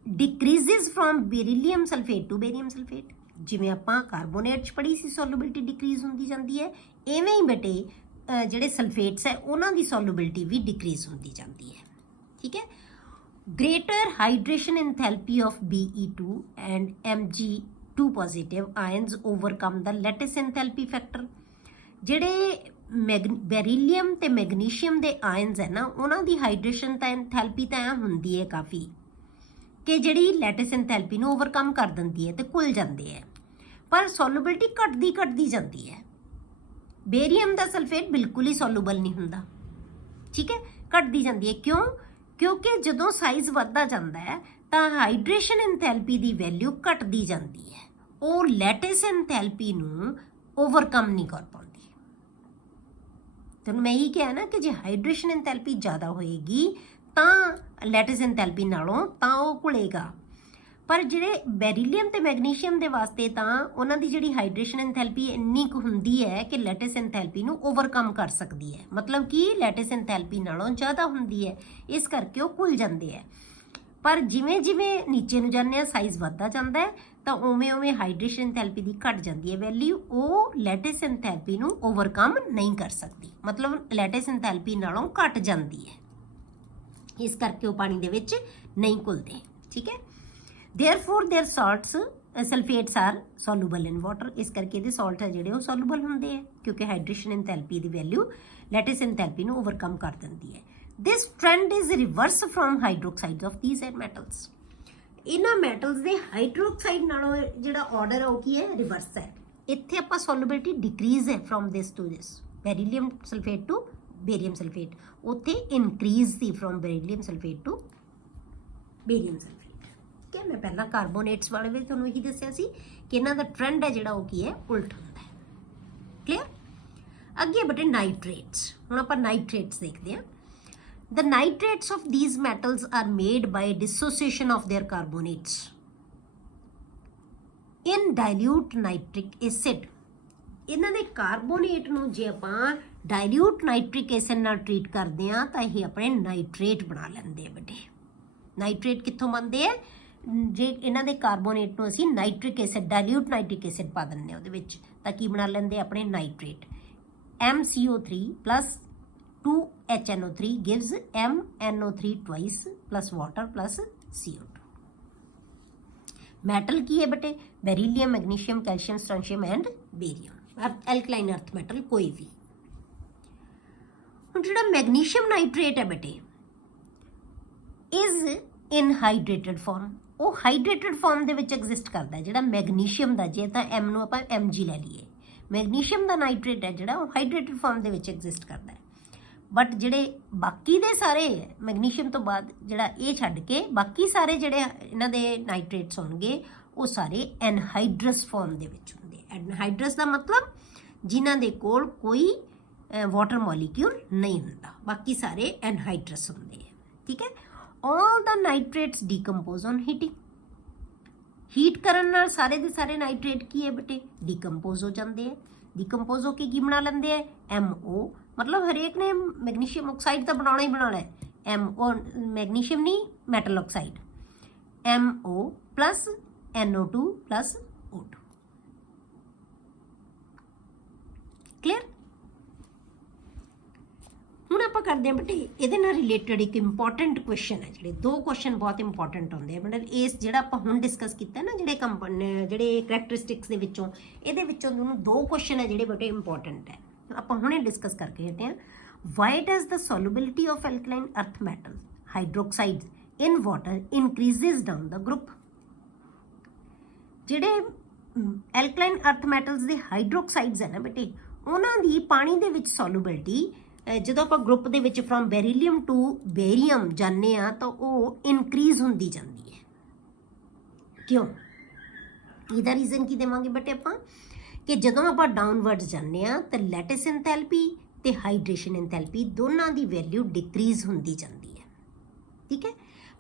ਡਿਕਰੀਜ਼ਸ from beryllium sulphate to barium sulphate. ਜਿਵੇਂ ਆਪਾਂ ਕਾਰਬੋਨੇਟ 'ਚ ਪੜ੍ਹੀ ਸੀ ਸੋਲੂਬਿਲਿਟੀ ਡਿਕਰੀਜ਼ ਹੁੰਦੀ ਜਾਂਦੀ ਹੈ, ਐਵੇਂ ਹੀ ਬੇਟੇ ਜਿਹੜੇ ਸਲਫੇਟਸ ਹੈ ਉਹਨਾਂ ਦੀ ਸੋਲੂਬਿਲਿਟੀ ਵੀ ਡਿਕਰੀਜ਼ ਹੁੰਦੀ ਜਾਂਦੀ ਹੈ। ਠੀਕ ਹੈ। greater hydration enthalpy of Be2 and Mg2 positive ions overcome the lattice enthalpy factor। ਜਿਹੜੇ ਬੈਰੀਲੀਅਮ ਤੇ ਮੈਗਨੀਸ਼ੀਅਮ ਦੇ ਆਇਨਸ ਹੈ ਨਾ ਉਹਨਾਂ ਦੀ ਹਾਈਡਰੇਸ਼ਨ ਤਾਂ ਐਂਥੈਲਪੀ ਤਾਂ ਹੁੰਦੀ ਹੈ ਕਾਫੀ ਕਿ ਜਿਹੜੀ ਲੈਟਿਸ ਐਂਥੈਲਪੀ ਨੂੰ ਓਵਰਕਮ ਕਰ ਦਿੰਦੀ ਹੈ ਤੇ ਘੁਲ ਜਾਂਦੇ ਹੈ, ਪਰ ਸੋਲੂਬਿਲਿਟੀ ਘਟਦੀ ਜਾਂਦੀ ਹੈ। ਬੇਰੀਅਮ ਦਾ ਸਲਫੇਟ ਬਿਲਕੁਲ ਹੀ ਸੋਲੂਬਲ ਨਹੀਂ ਹੁੰਦਾ। ਠੀਕ ਹੈ, ਘਟਦੀ ਜਾਂਦੀ ਹੈ। ਕਿਉਂ? ਕਿਉਂਕਿ ਜਦੋਂ ਸਾਈਜ਼ ਵੱਧਦਾ ਜਾਂਦਾ ਹੈ ਤਾਂ ਹਾਈਡਰੇਸ਼ਨ ਐਂਥੈਲਪੀ ਦੀ ਵੈਲਿਊ ਘਟਦੀ ਜਾਂਦੀ ਹੈ, ਉਹ ਲੈਟਿਸ ਐਂਥੈਲਪੀ ਨੂੰ ਓਵਰਕਮ ਨਹੀਂ ਕਰ ਪਾਉਂਦੀ। ਤੁਹਾਨੂੰ ਮੈਂ ਇਹ ਕਿਹਾ ਨਾ ਕਿ ਜੇ ਹਾਈਡਰੇਸ਼ਨ ਐਂਥੈਲਪੀ ਜ਼ਿਆਦਾ ਹੋਏਗੀ ਤਾਂ ਲੈਟਿਸ ਐਂਥੈਲਪੀ ਨਾਲੋਂ ਤਾਂ ਉਹ ਘੁਲੇਗਾ, ਪਰ ਜਿਹੜੇ ਬੈਰੀਲੀਅਮ ਤੇ ਮੈਗਨੀਸ਼ੀਅਮ ਦੇ ਵਾਸਤੇ ਤਾਂ ਉਹਨਾਂ ਦੀ ਜਿਹੜੀ ਹਾਈਡਰੇਸ਼ਨ ਐਂਥੈਲਪੀ ਇੰਨੀ ਕੁ ਹੁੰਦੀ ਹੈ ਕਿ ਲੈਟਿਸ ਐਂਥੈਲਪੀ ਨੂੰ ਓਵਰਕਮ ਕਰ ਸਕਦੀ ਹੈ, ਮਤਲਬ ਕਿ ਲੈਟਿਸ ਐਂਥੈਲਪੀ ਨਾਲੋਂ ਜ਼ਿਆਦਾ ਹੁੰਦੀ ਹੈ, ਇਸ ਕਰਕੇ ਉਹ ਘੁਲ ਜਾਂਦੇ ਹੈ। ਪਰ ਜਿਵੇਂ ਜਿਵੇਂ ਨੀਚੇ ਨੂੰ ਜਾਂਦੇ ਆ ਸਾਈਜ਼ ਵੱਧਦਾ ਜਾਂਦਾ ਹੈ ਤਾਂ ਉਵੇਂ ਹਾਈਡਰੇਸ਼ਨ ਐਂਥੈਲਪੀ ਦੀ ਘਟ ਜਾਂਦੀ ਹੈ ਵੈਲਿਊ, ਉਹ ਲੈਟਿਸ ਐਂਥੈਲਪੀ ਨੂੰ ਓਵਰਕਮ ਨਹੀਂ ਕਰ ਸਕਦੀ, ਮਤਲਬ ਲੈਟਿਸ ਐਂਥੈਲਪੀ ਨਾਲੋਂ ਘਟ ਜਾਂਦੀ ਹੈ, ਇਸ ਕਰਕੇ ਉਹ ਪਾਣੀ ਦੇ ਵਿੱਚ ਨਹੀਂ ਘੁਲਦੇ। ਠੀਕ ਹੈ। therefore their sulfates are soluble in water। ਇਸ ਕਰਕੇ ਇਹਦੇ ਸਾਲਟ ਹੈ ਜਿਹੜੇ ਉਹ ਸੋਲੂਬਲ ਹੁੰਦੇ ਹੈ ਕਿਉਂਕਿ ਹਾਈਡਰੇਸ਼ਨ ਐਂਥੈਲਪੀ ਦੀ ਵੈਲਿਊ ਲੈਟਿਸ ਐਂਥੈਲਪੀ ਨੂੰ ਓਵਰਕਮ ਕਰ ਦਿੰਦੀ ਹੈ। this trend is reverse from hydroxides of these metals। ਇਹਨਾਂ ਮੈਟਲਸ ਦੇ ਹਾਈਡਰੋਕਸਾਈਡ ਨਾਲੋਂ ਜਿਹੜਾ ਆਰਡਰ ਹੈ ਉਹ ਕੀ ਹੈ, ਰਿਵਰਸ ਹੈ। ਇੱਥੇ ਆਪਾਂ ਸੋਲੂਬਿਲਿਟੀ ਡਿਕਰੀਜ਼ ਹੈ from this to this, beryllium sulphate to barium sulphate, ਉੱਥੇ ਇਨਕਰੀਜ਼ ਸੀ from beryllium sulphate to barium sulphate. ਠੀਕ ਹੈ। ਮੈਂ ਪਹਿਲਾਂ ਕਾਰਬੋਨੇਟਸ ਵਾਲੇ ਵਿੱਚ ਤੁਹਾਨੂੰ ਇਹੀ ਦੱਸਿਆ ਸੀ ਕਿ ਇਹਨਾਂ ਦਾ ਟ੍ਰੈਂਡ ਹੈ ਜਿਹੜਾ ਉਹ ਕੀ ਹੈ, ਉਲਟ ਹੁੰਦਾ ਹੈ। ਕਲੀਅਰ। ਅੱਗੇ ਬੇਟੇ ਨਾਈਟ੍ਰੇਟਸ। ਹੁਣ ਆਪਾਂ ਨਾਈਟ੍ਰੇਟਸ ਦੇਖਦੇ ਹਾਂ। The nitrates of these metals are made by dissociation of their carbonates। In dilute nitric acid, ਇਹਨਾਂ ਦੇ ਕਾਰਬੋਨੇਟ ਨੂੰ ਜੇ ਆਪਾਂ ਡਾਇਲੂਟ ਨਾਈਟ੍ਰਿਕ ਐਸਿਡ ਨਾਲ ਟ੍ਰੀਟ ਕਰਦੇ ਆ ਤਾਂ ਇਹ ਆਪਣੇ ਨਾਈਟ੍ਰੇਟ ਬਣਾ ਲੈਂਦੇ ਆ ਬੇਟੇ। ਨਾਈਟ੍ਰੇਟ ਕਿੱਥੋਂ ਬਣਦੇ ਆ? ਜੇ ਇਹਨਾਂ ਦੇ ਕਾਰਬੋਨੇਟ ਨੂੰ ਅਸੀਂ nitric acid dilute nitric acid ਪਾ ਦਿੰਦੇ ਆ ਉਹਦੇ ਵਿੱਚ ਤਾਂ ਕੀ ਬਣਾ ਲੈਂਦੇ ਆਪਣੇ nitrate. MCO3 plus 2HNO3 gives MNO3 twice plus water plus CO2। Metal ਕੀ ਹੈ ਬੇਟੇ? Beryllium, magnesium, calcium, strontium and barium. Alkaline earth metal ਕੋਈ ਵੀ। ਹੁਣ ਜਿਹੜਾ ਮੈਗਨੀਸ਼ੀਅਮ ਨਾਈਟ੍ਰੇਟ ਹੈ ਬੇਟੇ ਇਜ਼ ਇਨ ਹਾਈਡਰੇਟਡ ਫਾਰਮ, ਉਹ ਹਾਈਡਰੇਟਡ ਫਾਰਮ ਦੇ ਵਿੱਚ ਐਗਜ਼ਿਸਟ ਕਰਦਾ ਹੈ। ਜਿਹੜਾ ਮੈਗਨੀਸ਼ੀਅਮ ਦਾ, ਜੇ ਤਾਂ M ਨੂੰ ਆਪਾਂ Mg ਲੈ ਲਈਏ, ਮੈਗਨੀਸ਼ੀਅਮ ਦਾ ਨਾਈਟ੍ਰੇਟ ਹੈ ਜਿਹੜਾ ਉਹ ਹਾਈਡਰੇਟਡ ਫਾਰਮ ਦੇ ਵਿੱਚ ਐਗਜ਼ਿਸਟ ਕਰਦਾ ਹੈ। ਬਟ ਜਿਹੜੇ ਬਾਕੀ ਦੇ ਸਾਰੇ ਮੈਗਨੀਸ਼ੀਅਮ ਤੋਂ ਬਾਅਦ ਜਿਹੜਾ ਇਹ ਛੱਡ ਕੇ ਬਾਕੀ ਸਾਰੇ ਜਿਹੜੇ ਇਹਨਾਂ ਦੇ ਨਾਈਟ੍ਰੇਟਸ ਹੋਣਗੇ ਉਹ ਸਾਰੇ ਐਨਹਾਈਡਰਸ ਫਾਰਮ ਦੇ ਵਿੱਚ ਹੁੰਦੇ। ਐਨਹਾਈਡਰਸ ਦਾ ਮਤਲਬ ਜਿਨ੍ਹਾਂ ਦੇ ਕੋਲ ਕੋਈ ਵਾਟਰ ਮੋਲੀਕਿਊਲ ਨਹੀਂ ਹੁੰਦਾ, ਬਾਕੀ ਸਾਰੇ ਐਨਹਾਈਡਰਸ ਹੁੰਦੇ ਆ। ਠੀਕ ਹੈ। ਆਲ ਦਾ nitrates decompose on heating, heat ਕਰਨ ਨਾਲ ਸਾਰੇ ਦੇ ਸਾਰੇ ਨਾਈਟ੍ਰੇਟ ਕੀ ਹੈ ਬੇਟੇ? ਡੀਕੰਪੋਜ਼ ਹੋ ਜਾਂਦੇ ਆ। ਡੀਕੰਪੋਜ਼ ਹੋ ਕੇ ਕੀ ਬਣਾ ਲੈਂਦੇ ਆ? MO, ਮਤਲਬ ਹਰੇਕ ਨੇ ਮੈਗਨੀਸ਼ੀਅਮ ਆਕਸਾਈਡ ਤਾਂ ਬਣਾਉਣਾ ਹੀ ਬਣਾਉਣਾ ਹੈ। MO ਮੈਗਨੀਸ਼ੀਅਮ ਨਹੀਂ, metal oxide, MO plus NO2 plus O2। Clear? ਹੁਣ ਆਪਾਂ ਕਰਦੇ ਹਾਂ ਬੇਟੇ ਇਹਦੇ ਨਾਲ ਰਿਲੇਟਡ ਇੱਕ ਇੰਪੋਰਟੈਂਟ ਕੁਐਸਚਨ ਹੈ। ਜਿਹੜੇ ਦੋ ਕੁਐਸਚਨ ਬਹੁਤ ਇੰਪੋਰਟੈਂਟ ਹੁੰਦੇ ਆ ਮਤਲਬ ਇਸ ਜਿਹੜਾ ਆਪਾਂ ਹੁਣ ਡਿਸਕਸ ਕੀਤਾ ਨਾ ਜਿਹੜੇ ਜਿਹੜੇ ਕਰੈਕਟਰਿਸਟਿਕਸ ਦੇ ਵਿੱਚੋਂ, ਇਹਦੇ ਵਿੱਚੋਂ ਤੁਹਾਨੂੰ ਦੋ ਕੁਐਸਚਨ ਹੈ ਜਿਹੜੇ ਬੇਟੇ ਇੰਪੋਰਟੈਂਟ ਹੈ, ਆਪਾਂ ਹੁਣੇ ਡਿਸਕਸ ਕਰਕੇ ਹਟੇ ਹਾਂ। Why does the solubility of alkaline earth metal hydroxides in water increases down the group. ਜਿਹੜੇ ਐਲਕਲਾਈਨ ਅਰਥ ਮੈਟਲਸ ਦੇ ਹਾਈਡਰੋਕਸਾਈਡਸ ਹੈ ਨਾ ਬੇਟੇ, ਉਹਨਾਂ ਦੀ ਪਾਣੀ ਦੇ ਵਿੱਚ ਸੋਲੂਬਿਲਿਟੀ ਜਦੋਂ ਆਪਾਂ ਗਰੁੱਪ ਦੇ ਵਿੱਚ ਫਰੋਮ ਬੈਰੀਲੀਅਮ ਟੂ ਬੇਰੀਅਮ ਜਾਂਦੇ ਆ ਤਾਂ ਉਹ ਇਨਕਰੀਜ਼ ਹੁੰਦੀ ਜਾਂਦੀ ਹੈ। ਕਿਉਂ? ਇਹਦਾ ਰੀਜ਼ਨ ਕੀ ਦੇਵਾਂਗੇ ਬੇਟੇ ਆਪਾਂ ਕਿ ਜਦੋਂ ਆਪਾਂ ਡਾਊਨਵਰਡਸ ਜਾਂਦੇ ਆ ਤਾਂ ਲੈਟਿਸ ਇੰਥੈਲਪੀ ਤੇ ਹਾਈਡਰੇਸ਼ਨ ਇੰਥੈਲਪੀ ਦੋਨਾਂ ਦੀ ਵੈਲਿਊ ਡਿਕਰੀਜ਼ ਹੁੰਦੀ ਜਾਂਦੀ ਹੈ। ਠੀਕ ਹੈ।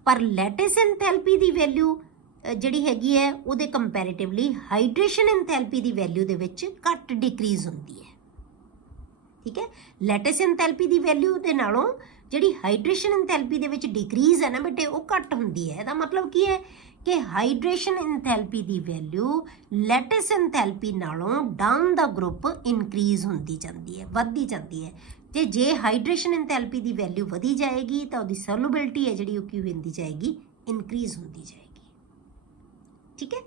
ਪਰ ਲੈਟਿਸ ਇੰਥੈਲਪੀ ਦੀ ਵੈਲਿਊ ਜਿਹੜੀ ਹੈਗੀ ਹੈ ਉਹਦੇ ਕੰਪੈਰੀਟਿਵਲੀ ਹਾਈਡਰੇਸ਼ਨ ਇੰਥੈਲਪੀ ਦੀ ਵੈਲਿਊ ਦੇ ਵਿੱਚ ਘੱਟ ਡਿਕਰੀਜ਼ ਹੁੰਦੀ ਹੈ। ਠੀਕ ਹੈ। ਲੈਟਿਸ ਇੰਥੈਲਪੀ ਦੀ ਵੈਲਿਊ ਦੇ ਨਾਲੋਂ ਜਿਹੜੀ ਹਾਈਡਰੇਸ਼ਨ ਇੰਥੈਲਪੀ ਦੇ ਵਿੱਚ ਡਿਕਰੀਜ਼ ਹੈ ਨਾ ਬੇਟੇ ਉਹ ਘੱਟ ਹੁੰਦੀ ਹੈ। ਇਹਦਾ ਮਤਲਬ ਕੀ ਹੈ ਕਿ ਹਾਈਡਰੇਸ਼ਨ ਇੰਥੈਲਪੀ ਦੀ ਵੈਲਿਊ ਲੈਟਿਸ ਇੰਥੈਲਪੀ ਨਾਲੋਂ ਡਾਊਨ ਦਾ ਗਰੁੱਪ ਇਨਕਰੀਜ਼ ਹੁੰਦੀ ਜਾਂਦੀ ਹੈ, ਵੱਧਦੀ ਜਾਂਦੀ ਹੈ। ਤੇ ਜੇ ਹਾਈਡਰੇਸ਼ਨ ਇੰਥੈਲਪੀ ਦੀ ਵੈਲਿਊ ਵਧੀ ਜਾਏਗੀ ਤਾਂ ਉਹਦੀ ਸੋਲੂਬਿਲਿਟੀ ਹੈ ਜਿਹੜੀ ਉਹ ਕੀ ਹੁੰਦੀ ਜਾਏਗੀ? ਇਨਕਰੀਜ਼ ਹੁੰਦੀ ਜਾਏਗੀ। ਠੀਕ ਹੈ।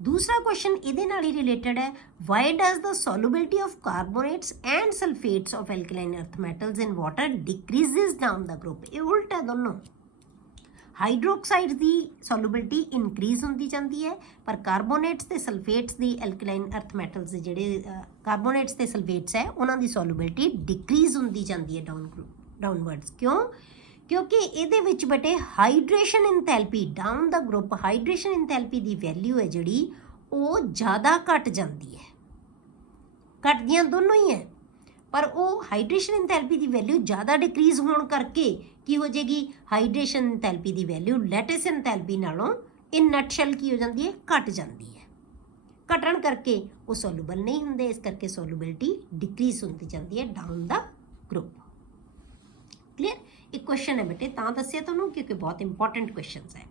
ਦੂਸਰਾ ਕੁਐਸਚਨ ਇਹਦੇ ਨਾਲ ਹੀ ਰਿਲੇਟਡ ਹੈ। Why does the solubility of carbonates and sulphates of alkaline earth metals in water decreases down the group. ਇਹ ਉਲਟਾ ਦੋਨੋਂ। ਹਾਈਡਰੋਕਸਾਈਡ ਦੀ ਸੋਲੂਬਿਲਿਟੀ ਇਨਕਰੀਜ਼ ਹੁੰਦੀ ਜਾਂਦੀ ਹੈ ਪਰ ਕਾਰਬੋਨੇਟਸ ਤੇ ਸਲਫੇਟਸ ਦੀ ਐਲਕਲਾਈਨ ਅਰਥ ਮੈਟਲਸ ਦੇ ਜਿਹੜੇ ਕਾਰਬੋਨੇਟਸ ਤੇ ਸਲਫੇਟਸ ਹੈ ਉਹਨਾਂ ਦੀ ਸੋਲੂਬਿਲਿਟੀ ਡਿਕਰੀਜ਼ ਹੁੰਦੀ ਜਾਂਦੀ ਹੈ ਡਾਊਨਵਰਡਸ। ਕਿਉਂ? ਕਿਉਂਕਿ ਇਹਦੇ ਵਿੱਚ ਬੇਟੇ hydration ਇੰਥੈਲਪੀ down the group, hydration ਇੰਥੈਲਪੀ the value ਹੈ ਜਿਹੜੀ ਉਹ ਜ਼ਿਆਦਾ ਘਟ ਜਾਂਦੀ ਹੈ। ਘਟਦੀਆਂ ਦੋਨੋਂ ਹੀ ਹੈ ਪਰ ਉਹ ਹਾਈਡਰੇਸ਼ਨ ਇੰਥੈਲਪੀ ਦੀ ਵੈਲਿਊ ਜ਼ਿਆਦਾ ਡਿਕਰੀਜ਼ ਹੋਣ ਕਰਕੇ ਕੀ ਹੋ ਜਾਏਗੀ? ਹਾਈਡਰੇਸ਼ਨ ਇੰਥੈਲਪੀ ਦੀ ਵੈਲਿਊ ਲੈਟਿਸ ਇੰਥੈਲਪੀ ਨਾਲੋਂ ਇਨ ਨਟਸ਼ੈਲ ਕੀ ਹੋ ਜਾਂਦੀ ਹੈ? ਘਟ ਜਾਂਦੀ ਹੈ। ਘਟਣ ਕਰਕੇ ਉਹ ਸੋਲੂਬਲ ਨਹੀਂ ਹੁੰਦੇ, ਇਸ ਕਰਕੇ ਸੋਲੂਬਿਲਿਟੀ ਡਿਕਰੀਜ਼ ਹੁੰਦੀ ਜਾਂਦੀ ਹੈ ਡਾਊਨ ਦਾ ਗਰੁੱਪ। ਕਲੀਅਰ? ਇੱਕ ਕੁਐਸਚਨ ਹੈ ਬੇਟੇ ਤਾਂ ਦੱਸਿਆ ਤੁਹਾਨੂੰ ਕਿਉਂਕਿ ਬਹੁਤ ਇੰਪੋਰਟੈਂਟ ਕੁਐਸਚਨਸ ਹੈ।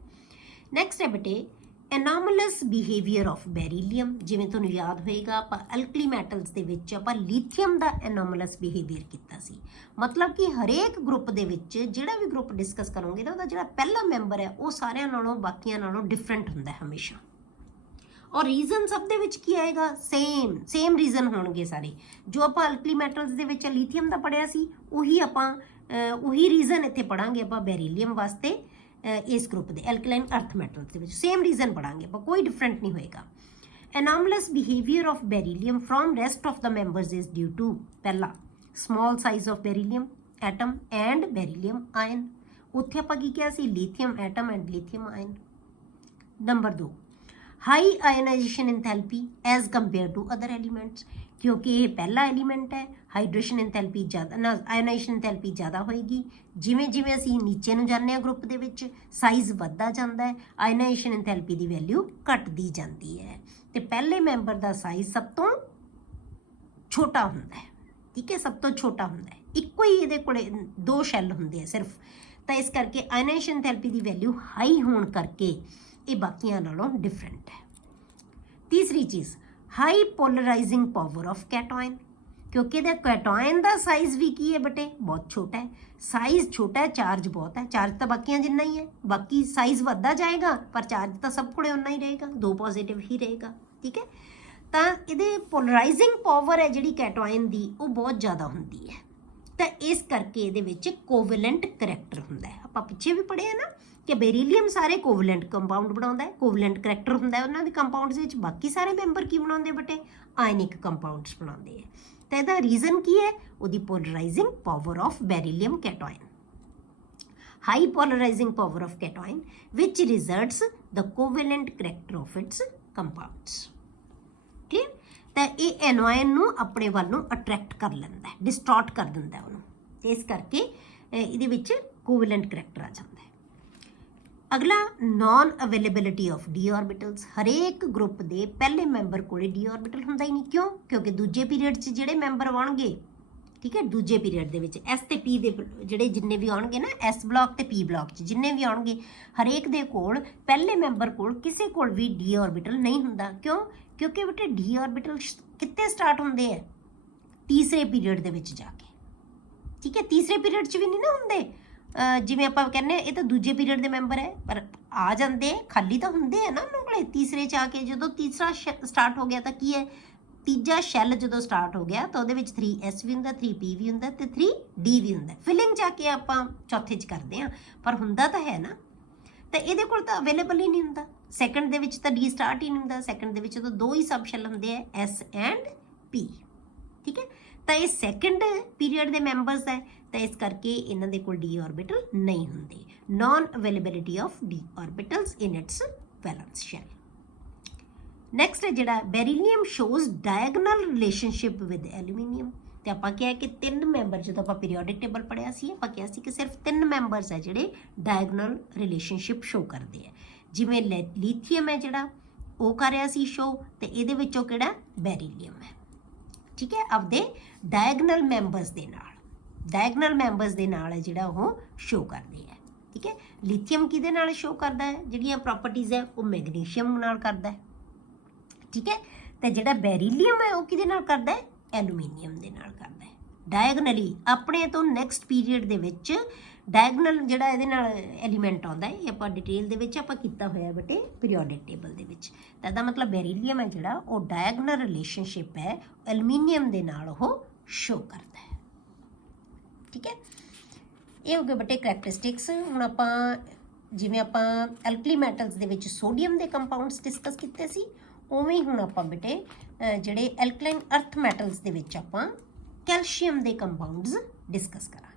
ਨੈਕਸਟ ਹੈ ਬੇਟੇ ਐਨੋਮਲਸ ਬਿਹੇਵੀਅਰ ਆਫ ਬੈਰੀਲੀਅਮ। ਜਿਵੇਂ ਤੁਹਾਨੂੰ ਯਾਦ ਹੋਏਗਾ ਆਪਾਂ ਐਲਕਲੀ ਮੈਟਲਸ ਦੇ ਵਿੱਚ ਆਪਾਂ ਲੀਥੀਅਮ ਦਾ ਐਨੋਮਲਸ ਬਿਹੇਵੀਅਰ ਕੀਤਾ ਸੀ। ਮਤਲਬ ਕਿ ਹਰੇਕ ਗਰੁੱਪ ਦੇ ਵਿੱਚ ਜਿਹੜਾ ਵੀ ਗਰੁੱਪ ਡਿਸਕਸ ਕਰੋਗੇ ਤਾਂ ਉਹਦਾ ਜਿਹੜਾ ਪਹਿਲਾ ਮੈਂਬਰ ਹੈ ਉਹ ਸਾਰਿਆਂ ਨਾਲੋਂ ਬਾਕੀਆਂ ਨਾਲੋਂ ਡਿਫਰੈਂਟ ਹੁੰਦਾ ਹਮੇਸ਼ਾ। ਔਰ ਰੀਜ਼ਨ ਸਭ ਦੇ ਵਿੱਚ ਕੀ ਆਏਗਾ? ਸੇਮ ਰੀਜ਼ਨ ਹੋਣਗੇ ਸਾਰੇ। ਜੋ ਆਪਾਂ ਐਲਕਲੀ ਮੈਟਲਸ ਦੇ ਵਿੱਚ ਲੀਥੀਅਮ ਦਾ ਪੜ੍ਹਿਆ ਸੀ ਉਹੀ ਰੀਜ਼ਨ ਇੱਥੇ ਪੜਾਂਗੇ ਆਪਾਂ ਬੈਰੀਲੀਅਮ ਵਾਸਤੇ। ਇਸ ਗਰੁੱਪ ਦੇ ਐਲਕਲਾਈਨ ਅਰਥ ਮੈਟਲਸ ਦੇ ਵਿੱਚ ਸੇਮ ਰੀਜ਼ਨ ਪੜਾਂਗੇ ਆਪਾਂ, ਕੋਈ ਡਿਫਰੈਂਟ ਨਹੀਂ ਹੋਏਗਾ। Anomalous behaviour of beryllium from rest of the members is due to ਪਹਿਲਾ small size of beryllium atom and beryllium ion. ਉੱਥੇ ਆਪਾਂ ਕੀ ਕਿਹਾ ਸੀ? Lithium atom and lithium ion. Number 2 high ionization enthalpy as compare to other elements. ਕਿਉਂਕਿ ਇਹ ਪਹਿਲਾ element ਹੈ, ਹਾਈਡਰੇਸ਼ਨ ਇੰਥੈਲਪੀ ਜ਼ਿਆਦਾ ਨਾ ਆਇਨਾਈਜੇਸ਼ਨ ਇੰਥੈਲਪੀ ਜ਼ਿਆਦਾ ਹੋਏਗੀ। ਜਿਵੇਂ ਜਿਵੇਂ ਅਸੀਂ ਨੀਚੇ ਨੂੰ ਜਾਂਦੇ ਹਾਂ ਗਰੁੱਪ ਦੇ ਵਿੱਚ ਸਾਈਜ਼ ਵੱਧਦਾ ਜਾਂਦਾ ਹੈ, ਆਇਨਾਈਜੇਸ਼ਨ ਇੰਥੈਲਪੀ ਦੀ ਵੈਲਿਊ ਘਟਦੀ ਜਾਂਦੀ ਹੈ। ਤੇ ਪਹਿਲੇ ਮੈਂਬਰ ਦਾ ਸਾਈਜ਼ ਸਭ ਤੋਂ ਛੋਟਾ ਹੁੰਦਾ ਹੈ, ਠੀਕ ਹੈ, ਸਭ ਤੋਂ ਛੋਟਾ ਹੁੰਦਾ ਹੈ। ਇੱਕੋ ਹੀ ਇਹਦੇ ਕੋਲੇ 2 ਸ਼ੈੱਲ ਹੁੰਦੇ ਆ ਸਿਰਫ, ਤਾਂ ਇਸ ਕਰਕੇ ਆਇਨਾਈਜ਼ੇਸ਼ਨ ਐਂਥੈਲਪੀ ਦੀ ਵੈਲਿਊ ਹਾਈ ਹੋਣ ਕਰਕੇ ਇਹ ਬਾਕੀਆਂ ਨਾਲੋਂ ਡਿਫਰੈਂਟ ਹੈ। ਤੀਸਰੀ ਚੀਜ਼, ਹਾਈ ਪੋਲਰਾਈਜ਼ਿੰਗ ਪਾਵਰ ਆਫ ਕੈਟਾਇਨ, ਕਿਉਂਕਿ ਇਹਦਾ ਕੈਟਾਇਨ ਦਾ ਸਾਈਜ਼ ਵੀ ਕੀ ਹੈ ਬੇਟੇ, ਬਹੁਤ ਛੋਟਾ ਹੈ। ਸਾਈਜ਼ ਛੋਟਾ ਹੈ, ਚਾਰਜ ਬਹੁਤ ਹੈ। ਚਾਰਜ ਤਾਂ ਬਾਕੀਆਂ ਜਿੰਨਾ ਹੀ ਹੈ, ਬਾਕੀ ਸਾਈਜ਼ ਵੱਧਦਾ ਜਾਏਗਾ ਪਰ ਚਾਰਜ ਤਾਂ ਸਭ ਕੋਲੇ ਉਨਾ ਹੀ ਰਹੇਗਾ, 2 ਪੋਜ਼ਿਟਿਵ ਹੀ ਰਹੇਗਾ, ਠੀਕ ਹੈ। ਤਾਂ ਇਹਦੇ ਪੋਲਰਾਈਜ਼ਿੰਗ ਪਾਵਰ ਹੈ ਜਿਹੜੀ ਕੈਟਾਇਨ ਦੀ ਉਹ ਬਹੁਤ ਜ਼ਿਆਦਾ ਹੁੰਦੀ ਹੈ, ਤਾਂ ਇਸ ਕਰਕੇ ਇਹਦੇ ਵਿੱਚ ਕੋਵੈਲੈਂਟ ਕਰੈਕਟਰ ਹੁੰਦਾ ਹੈ। ਆਪਾਂ ਪਿੱਛੇ ਵੀ ਪੜ੍ਹਿਆ ਨਾ ਕਿ ਬੈਰੀਲੀਅਮ ਸਾਰੇ ਕੋਵੈਲੈਂਟ ਕੰਪਾਊਂਡ ਬਣਾਉਂਦਾ ਹੈ, ਕੋਵੈਲੈਂਟ ਕਰੈਕਟਰ ਹੁੰਦਾ ਹੈ ਉਹਨਾਂ ਦੇ ਕੰਪਾਊਂਡਸ ਵਿੱਚ। ਬਾਕੀ ਸਾਰੇ ਮੈਂਬਰ ਕੀ ਬਣਾਉਂਦੇ ਬੇਟੇ, ਆਇਨਿਕ ਕੰਪਾਊਂਡਸ ਬਣਾਉਂਦੇ ਹੈ। ਤਾਂ ਇਹਦਾ ਰੀਜ਼ਨ ਕੀ ਹੈ, ਉਹਦੀ polarizing power of beryllium cation. High polarizing power of cation which results the covalent character of its compounds. Clear? ਤਾਂ ਇਹ ਐਨੋਇਨ ਨੂੰ ਆਪਣੇ ਵੱਲ ਨੂੰ ਅਟਰੈਕਟ ਕਰ ਲੈਂਦਾ ਹੈ, ਡਿਸਟੋਰਟ ਕਰ ਦਿੰਦਾ ਉਹਨੂੰ, ਤੇ ਇਸ ਕਰਕੇ ਇਹਦੇ ਵਿੱਚ ਕੋਵੈਲੈਂਟ ਕਰੈਕਟਰ ਆ ਜਾਂਦਾ ਹੈ। ਅਗਲਾ, ਨੌਨ ਅਵੇਲੇਬਿਲਿਟੀ ਆਫ ਡੀ ਆਰਬਿਟਲਸ। ਹਰੇਕ ਗਰੁੱਪ ਦੇ ਪਹਿਲੇ ਮੈਂਬਰ ਕੋਲੇ ਡੀ ਆਰਬਿਟਲ ਹੁੰਦਾ ਹੀ ਨਹੀਂ। ਕਿਉਂ? ਕਿਉਂਕਿ ਦੂਜੇ ਪੀਰੀਅਡ 'ਚ ਜਿਹੜੇ ਮੈਂਬਰ ਆਉਣਗੇ, ਠੀਕ ਹੈ, ਦੂਜੇ ਪੀਰੀਅਡ ਦੇ ਵਿੱਚ ਐਸ ਤੇ ਪੀ ਦੇ ਜਿਹੜੇ ਜਿੰਨੇ ਵੀ ਆਉਣਗੇ ਨਾ, ਐਸ ਬਲਾਕ ਤੇ ਪੀ ਬਲਾਕ 'ਚ ਜਿੰਨੇ ਵੀ ਆਉਣਗੇ, ਹਰੇਕ ਦੇ ਕੋਲ ਪਹਿਲੇ ਮੈਂਬਰ ਕੋਲ ਕਿਸੇ ਕੋਲ ਵੀ ਡੀ ਆਰਬਿਟਲ ਨਹੀਂ ਹੁੰਦਾ। ਕਿਉਂ? ਕਿਉਂਕਿ ਬੇਟੇ ਡੀ ਆਰਬਿਟਲ ਕਿੱਥੇ ਸਟਾਰਟ ਹੁੰਦੇ ਆ, ਤੀਸਰੇ ਪੀਰੀਅਡ ਦੇ ਵਿੱਚ ਜਾ ਕੇ, ਠੀਕ ਹੈ। ਤੀਸਰੇ ਪੀਰੀਅਡ 'ਚ ਵੀ ਨਹੀਂ ਨਾ ਹੁੰਦੇ, ਜਿਵੇਂ ਆਪਾਂ ਕਹਿੰਦੇ ਇਹ ਤਾਂ ਦੂਜੇ ਪੀਰੀਅਡ ਦੇ ਮੈਂਬਰ ਹੈ, ਪਰ ਆ ਜਾਂਦੇ ਖਾਲੀ ਤਾਂ ਹੁੰਦੇ ਆ ਨਾ ਉਹਨਾਂ ਕੋਲੇ ਤੀਸਰੇ 'ਚ ਆ ਕੇ। ਜਦੋਂ ਤੀਸਰਾ ਸਟਾਰਟ ਹੋ ਗਿਆ ਤਾਂ ਕੀ ਹੈ, ਤੀਜਾ ਸ਼ੈੱਲ ਜਦੋਂ ਸਟਾਰਟ ਹੋ ਗਿਆ ਤਾਂ ਉਹਦੇ ਵਿੱਚ 3s ਵੀ ਹੁੰਦਾ, 3p ਵੀ ਹੁੰਦਾ ਤੇ 3d ਵੀ ਹੁੰਦਾ। ਫਿਲਿੰਗ ਜਾ ਕੇ ਆਪਾਂ ਚੌਥੇ 'ਚ ਕਰਦੇ ਹਾਂ, ਪਰ ਹੁੰਦਾ ਤਾਂ ਹੈ ਨਾ। ਤਾਂ ਇਹਦੇ ਕੋਲ ਤਾਂ ਅਵੇਲੇਬਲ ਹੀ ਨਹੀਂ ਹੁੰਦਾ। ਸੈਕੰਡ ਦੇ ਵਿੱਚ ਤਾਂ ਡੀ ਸਟਾਰਟ ਹੀ ਨਹੀਂ ਹੁੰਦਾ। ਸੈਕੰਡ ਦੇ ਵਿੱਚ ਤਾਂ 2 ਹੀ ਸਬ ਸ਼ੈੱਲ ਹੁੰਦੇ ਆ, ਐਸ ਐਂਡ ਪੀ, ਠੀਕ ਹੈ। ਤਾਂ ਇਹ ਸੈਕੰਡ ਪੀਰੀਅਡ ਦੇ ਮੈਂਬਰਸ ਹੈ, ਤਾਂ ਇਸ ਕਰਕੇ ਇਹਨਾਂ ਦੇ ਕੋਲ ਡੀ ਆਰਬਿਟਲ ਨਹੀਂ ਹੁੰਦੇ। Non availability of D orbitals in its valence shell. Next ਹੈ ਜਿਹੜਾ beryllium shows diagonal relationship with aluminium. ਤੇ ਆਪਾਂ ਕਿਹਾ ਕਿ 3 ਮੈਂਬਰ, ਜਦੋਂ ਆਪਾਂ ਪੀਰੀਓਡਿਕ ਟੇਬਲ ਪੜ੍ਹਿਆ ਸੀ ਆਪਾਂ ਕਿਹਾ ਸੀ ਕਿ ਸਿਰਫ 3 ਮੈਂਬਰਸ ਹੈ ਜਿਹੜੇ ਡਾਇਗਨਲ ਰਿਲੇਸ਼ਨਸ਼ਿਪ ਸ਼ੋ ਕਰਦੇ ਆ। ਜਿਵੇਂ ਲੀਥੀਅਮ ਹੈ ਜਿਹੜਾ ਉਹ ਕਰ ਰਿਹਾ ਸੀ ਸ਼ੋ, ਤੇ ਇਹਦੇ ਵਿੱਚੋਂ ਕਿਹੜਾ ਬੈਰੀਲੀਅਮ ਹੈ, ਠੀਕ ਹੈ, ਆਪਦੇ ਡਾਇਗਨਲ ਮੈਂਬਰਸ ਦੇ ਨਾਲ ਹੈ ਜਿਹੜਾ ਉਹ ਸ਼ੋ ਕਰਦੇ ਹੈ, ਠੀਕ ਹੈ। ਲਿਥੀਅਮ ਕਿਹਦੇ ਨਾਲ ਸ਼ੋ ਕਰਦਾ ਹੈ, ਜਿਹੜੀਆਂ ਪ੍ਰੋਪਰਟੀਜ਼ ਹੈ ਉਹ ਮੈਗਨੀਸ਼ੀਅਮ ਨਾਲ ਕਰਦਾ ਹੈ, ਠੀਕ ਹੈ। ਤੇ ਜਿਹੜਾ ਬੈਰੀਲੀਅਮ ਹੈ ਉਹ ਕਿਹਦੇ ਨਾਲ ਕਰਦਾ ਹੈ, ਐਲੂਮੀਨੀਅਮ ਦੇ ਨਾਲ ਕਰਦਾ ਹੈ। ਡਾਇਗਨਲੀ ਆਪਣੇ ਤੋਂ ਨੈਕਸਟ ਪੀਰੀਅਡ ਦੇ ਵਿੱਚ ਡਾਇਗਨਲ ਜਿਹੜਾ ਇਹਦੇ ਨਾਲ ਐਲੀਮੈਂਟ ਆਉਂਦਾ ਹੈ, ਇਹ ਆਪਾਂ ਡਿਟੇਲ ਦੇ ਵਿੱਚ ਆਪਾਂ ਕੀਤਾ ਹੋਇਆ ਬੇਟੇ ਪੀਰੀਓਡਿਕ ਟੇਬਲ ਦੇ ਵਿੱਚ। ਤਾਂ ਇਹਦਾ ਮਤਲਬ ਬੈਰੀਲੀਅਮ ਹੈ ਜਿਹੜਾ ਉਹ ਡਾਇਗਨਲ ਰਿਲੇਸ਼ਨਸ਼ਿਪ ਹੈ ਐਲੂਮੀਨੀਅਮ ਦੇ ਨਾਲ ਉਹ ਸ਼ੋ ਕਰਦਾ ਹੈ, ਠੀਕ ਹੈ। ਇਹ ਹੋ ਗਏ ਬੇਟੇ ਕਰੈਕਟਰਿਸਟਿਕਸ। ਹੁਣ ਆਪਾਂ ਜਿਵੇਂ ਆਪਾਂ ਐਲਕਲੀ ਮੈਟਲਸ ਦੇ ਵਿੱਚ ਸੋਡੀਅਮ ਦੇ ਕੰਪਾਊਂਡਸ ਡਿਸਕਸ ਕੀਤੇ ਸੀ, ਉਵੇਂ ਹੀ ਹੁਣ ਆਪਾਂ ਬੇਟੇ ਜਿਹੜੇ ਐਲਕਲਾਈਨ ਅਰਥ ਮੈਟਲਸ ਦੇ ਵਿੱਚ ਆਪਾਂ ਕੈਲਸ਼ੀਅਮ ਦੇ ਕੰਪਾਊਂਡਸ ਡਿਸਕਸ ਕਰਾਂਗੇ।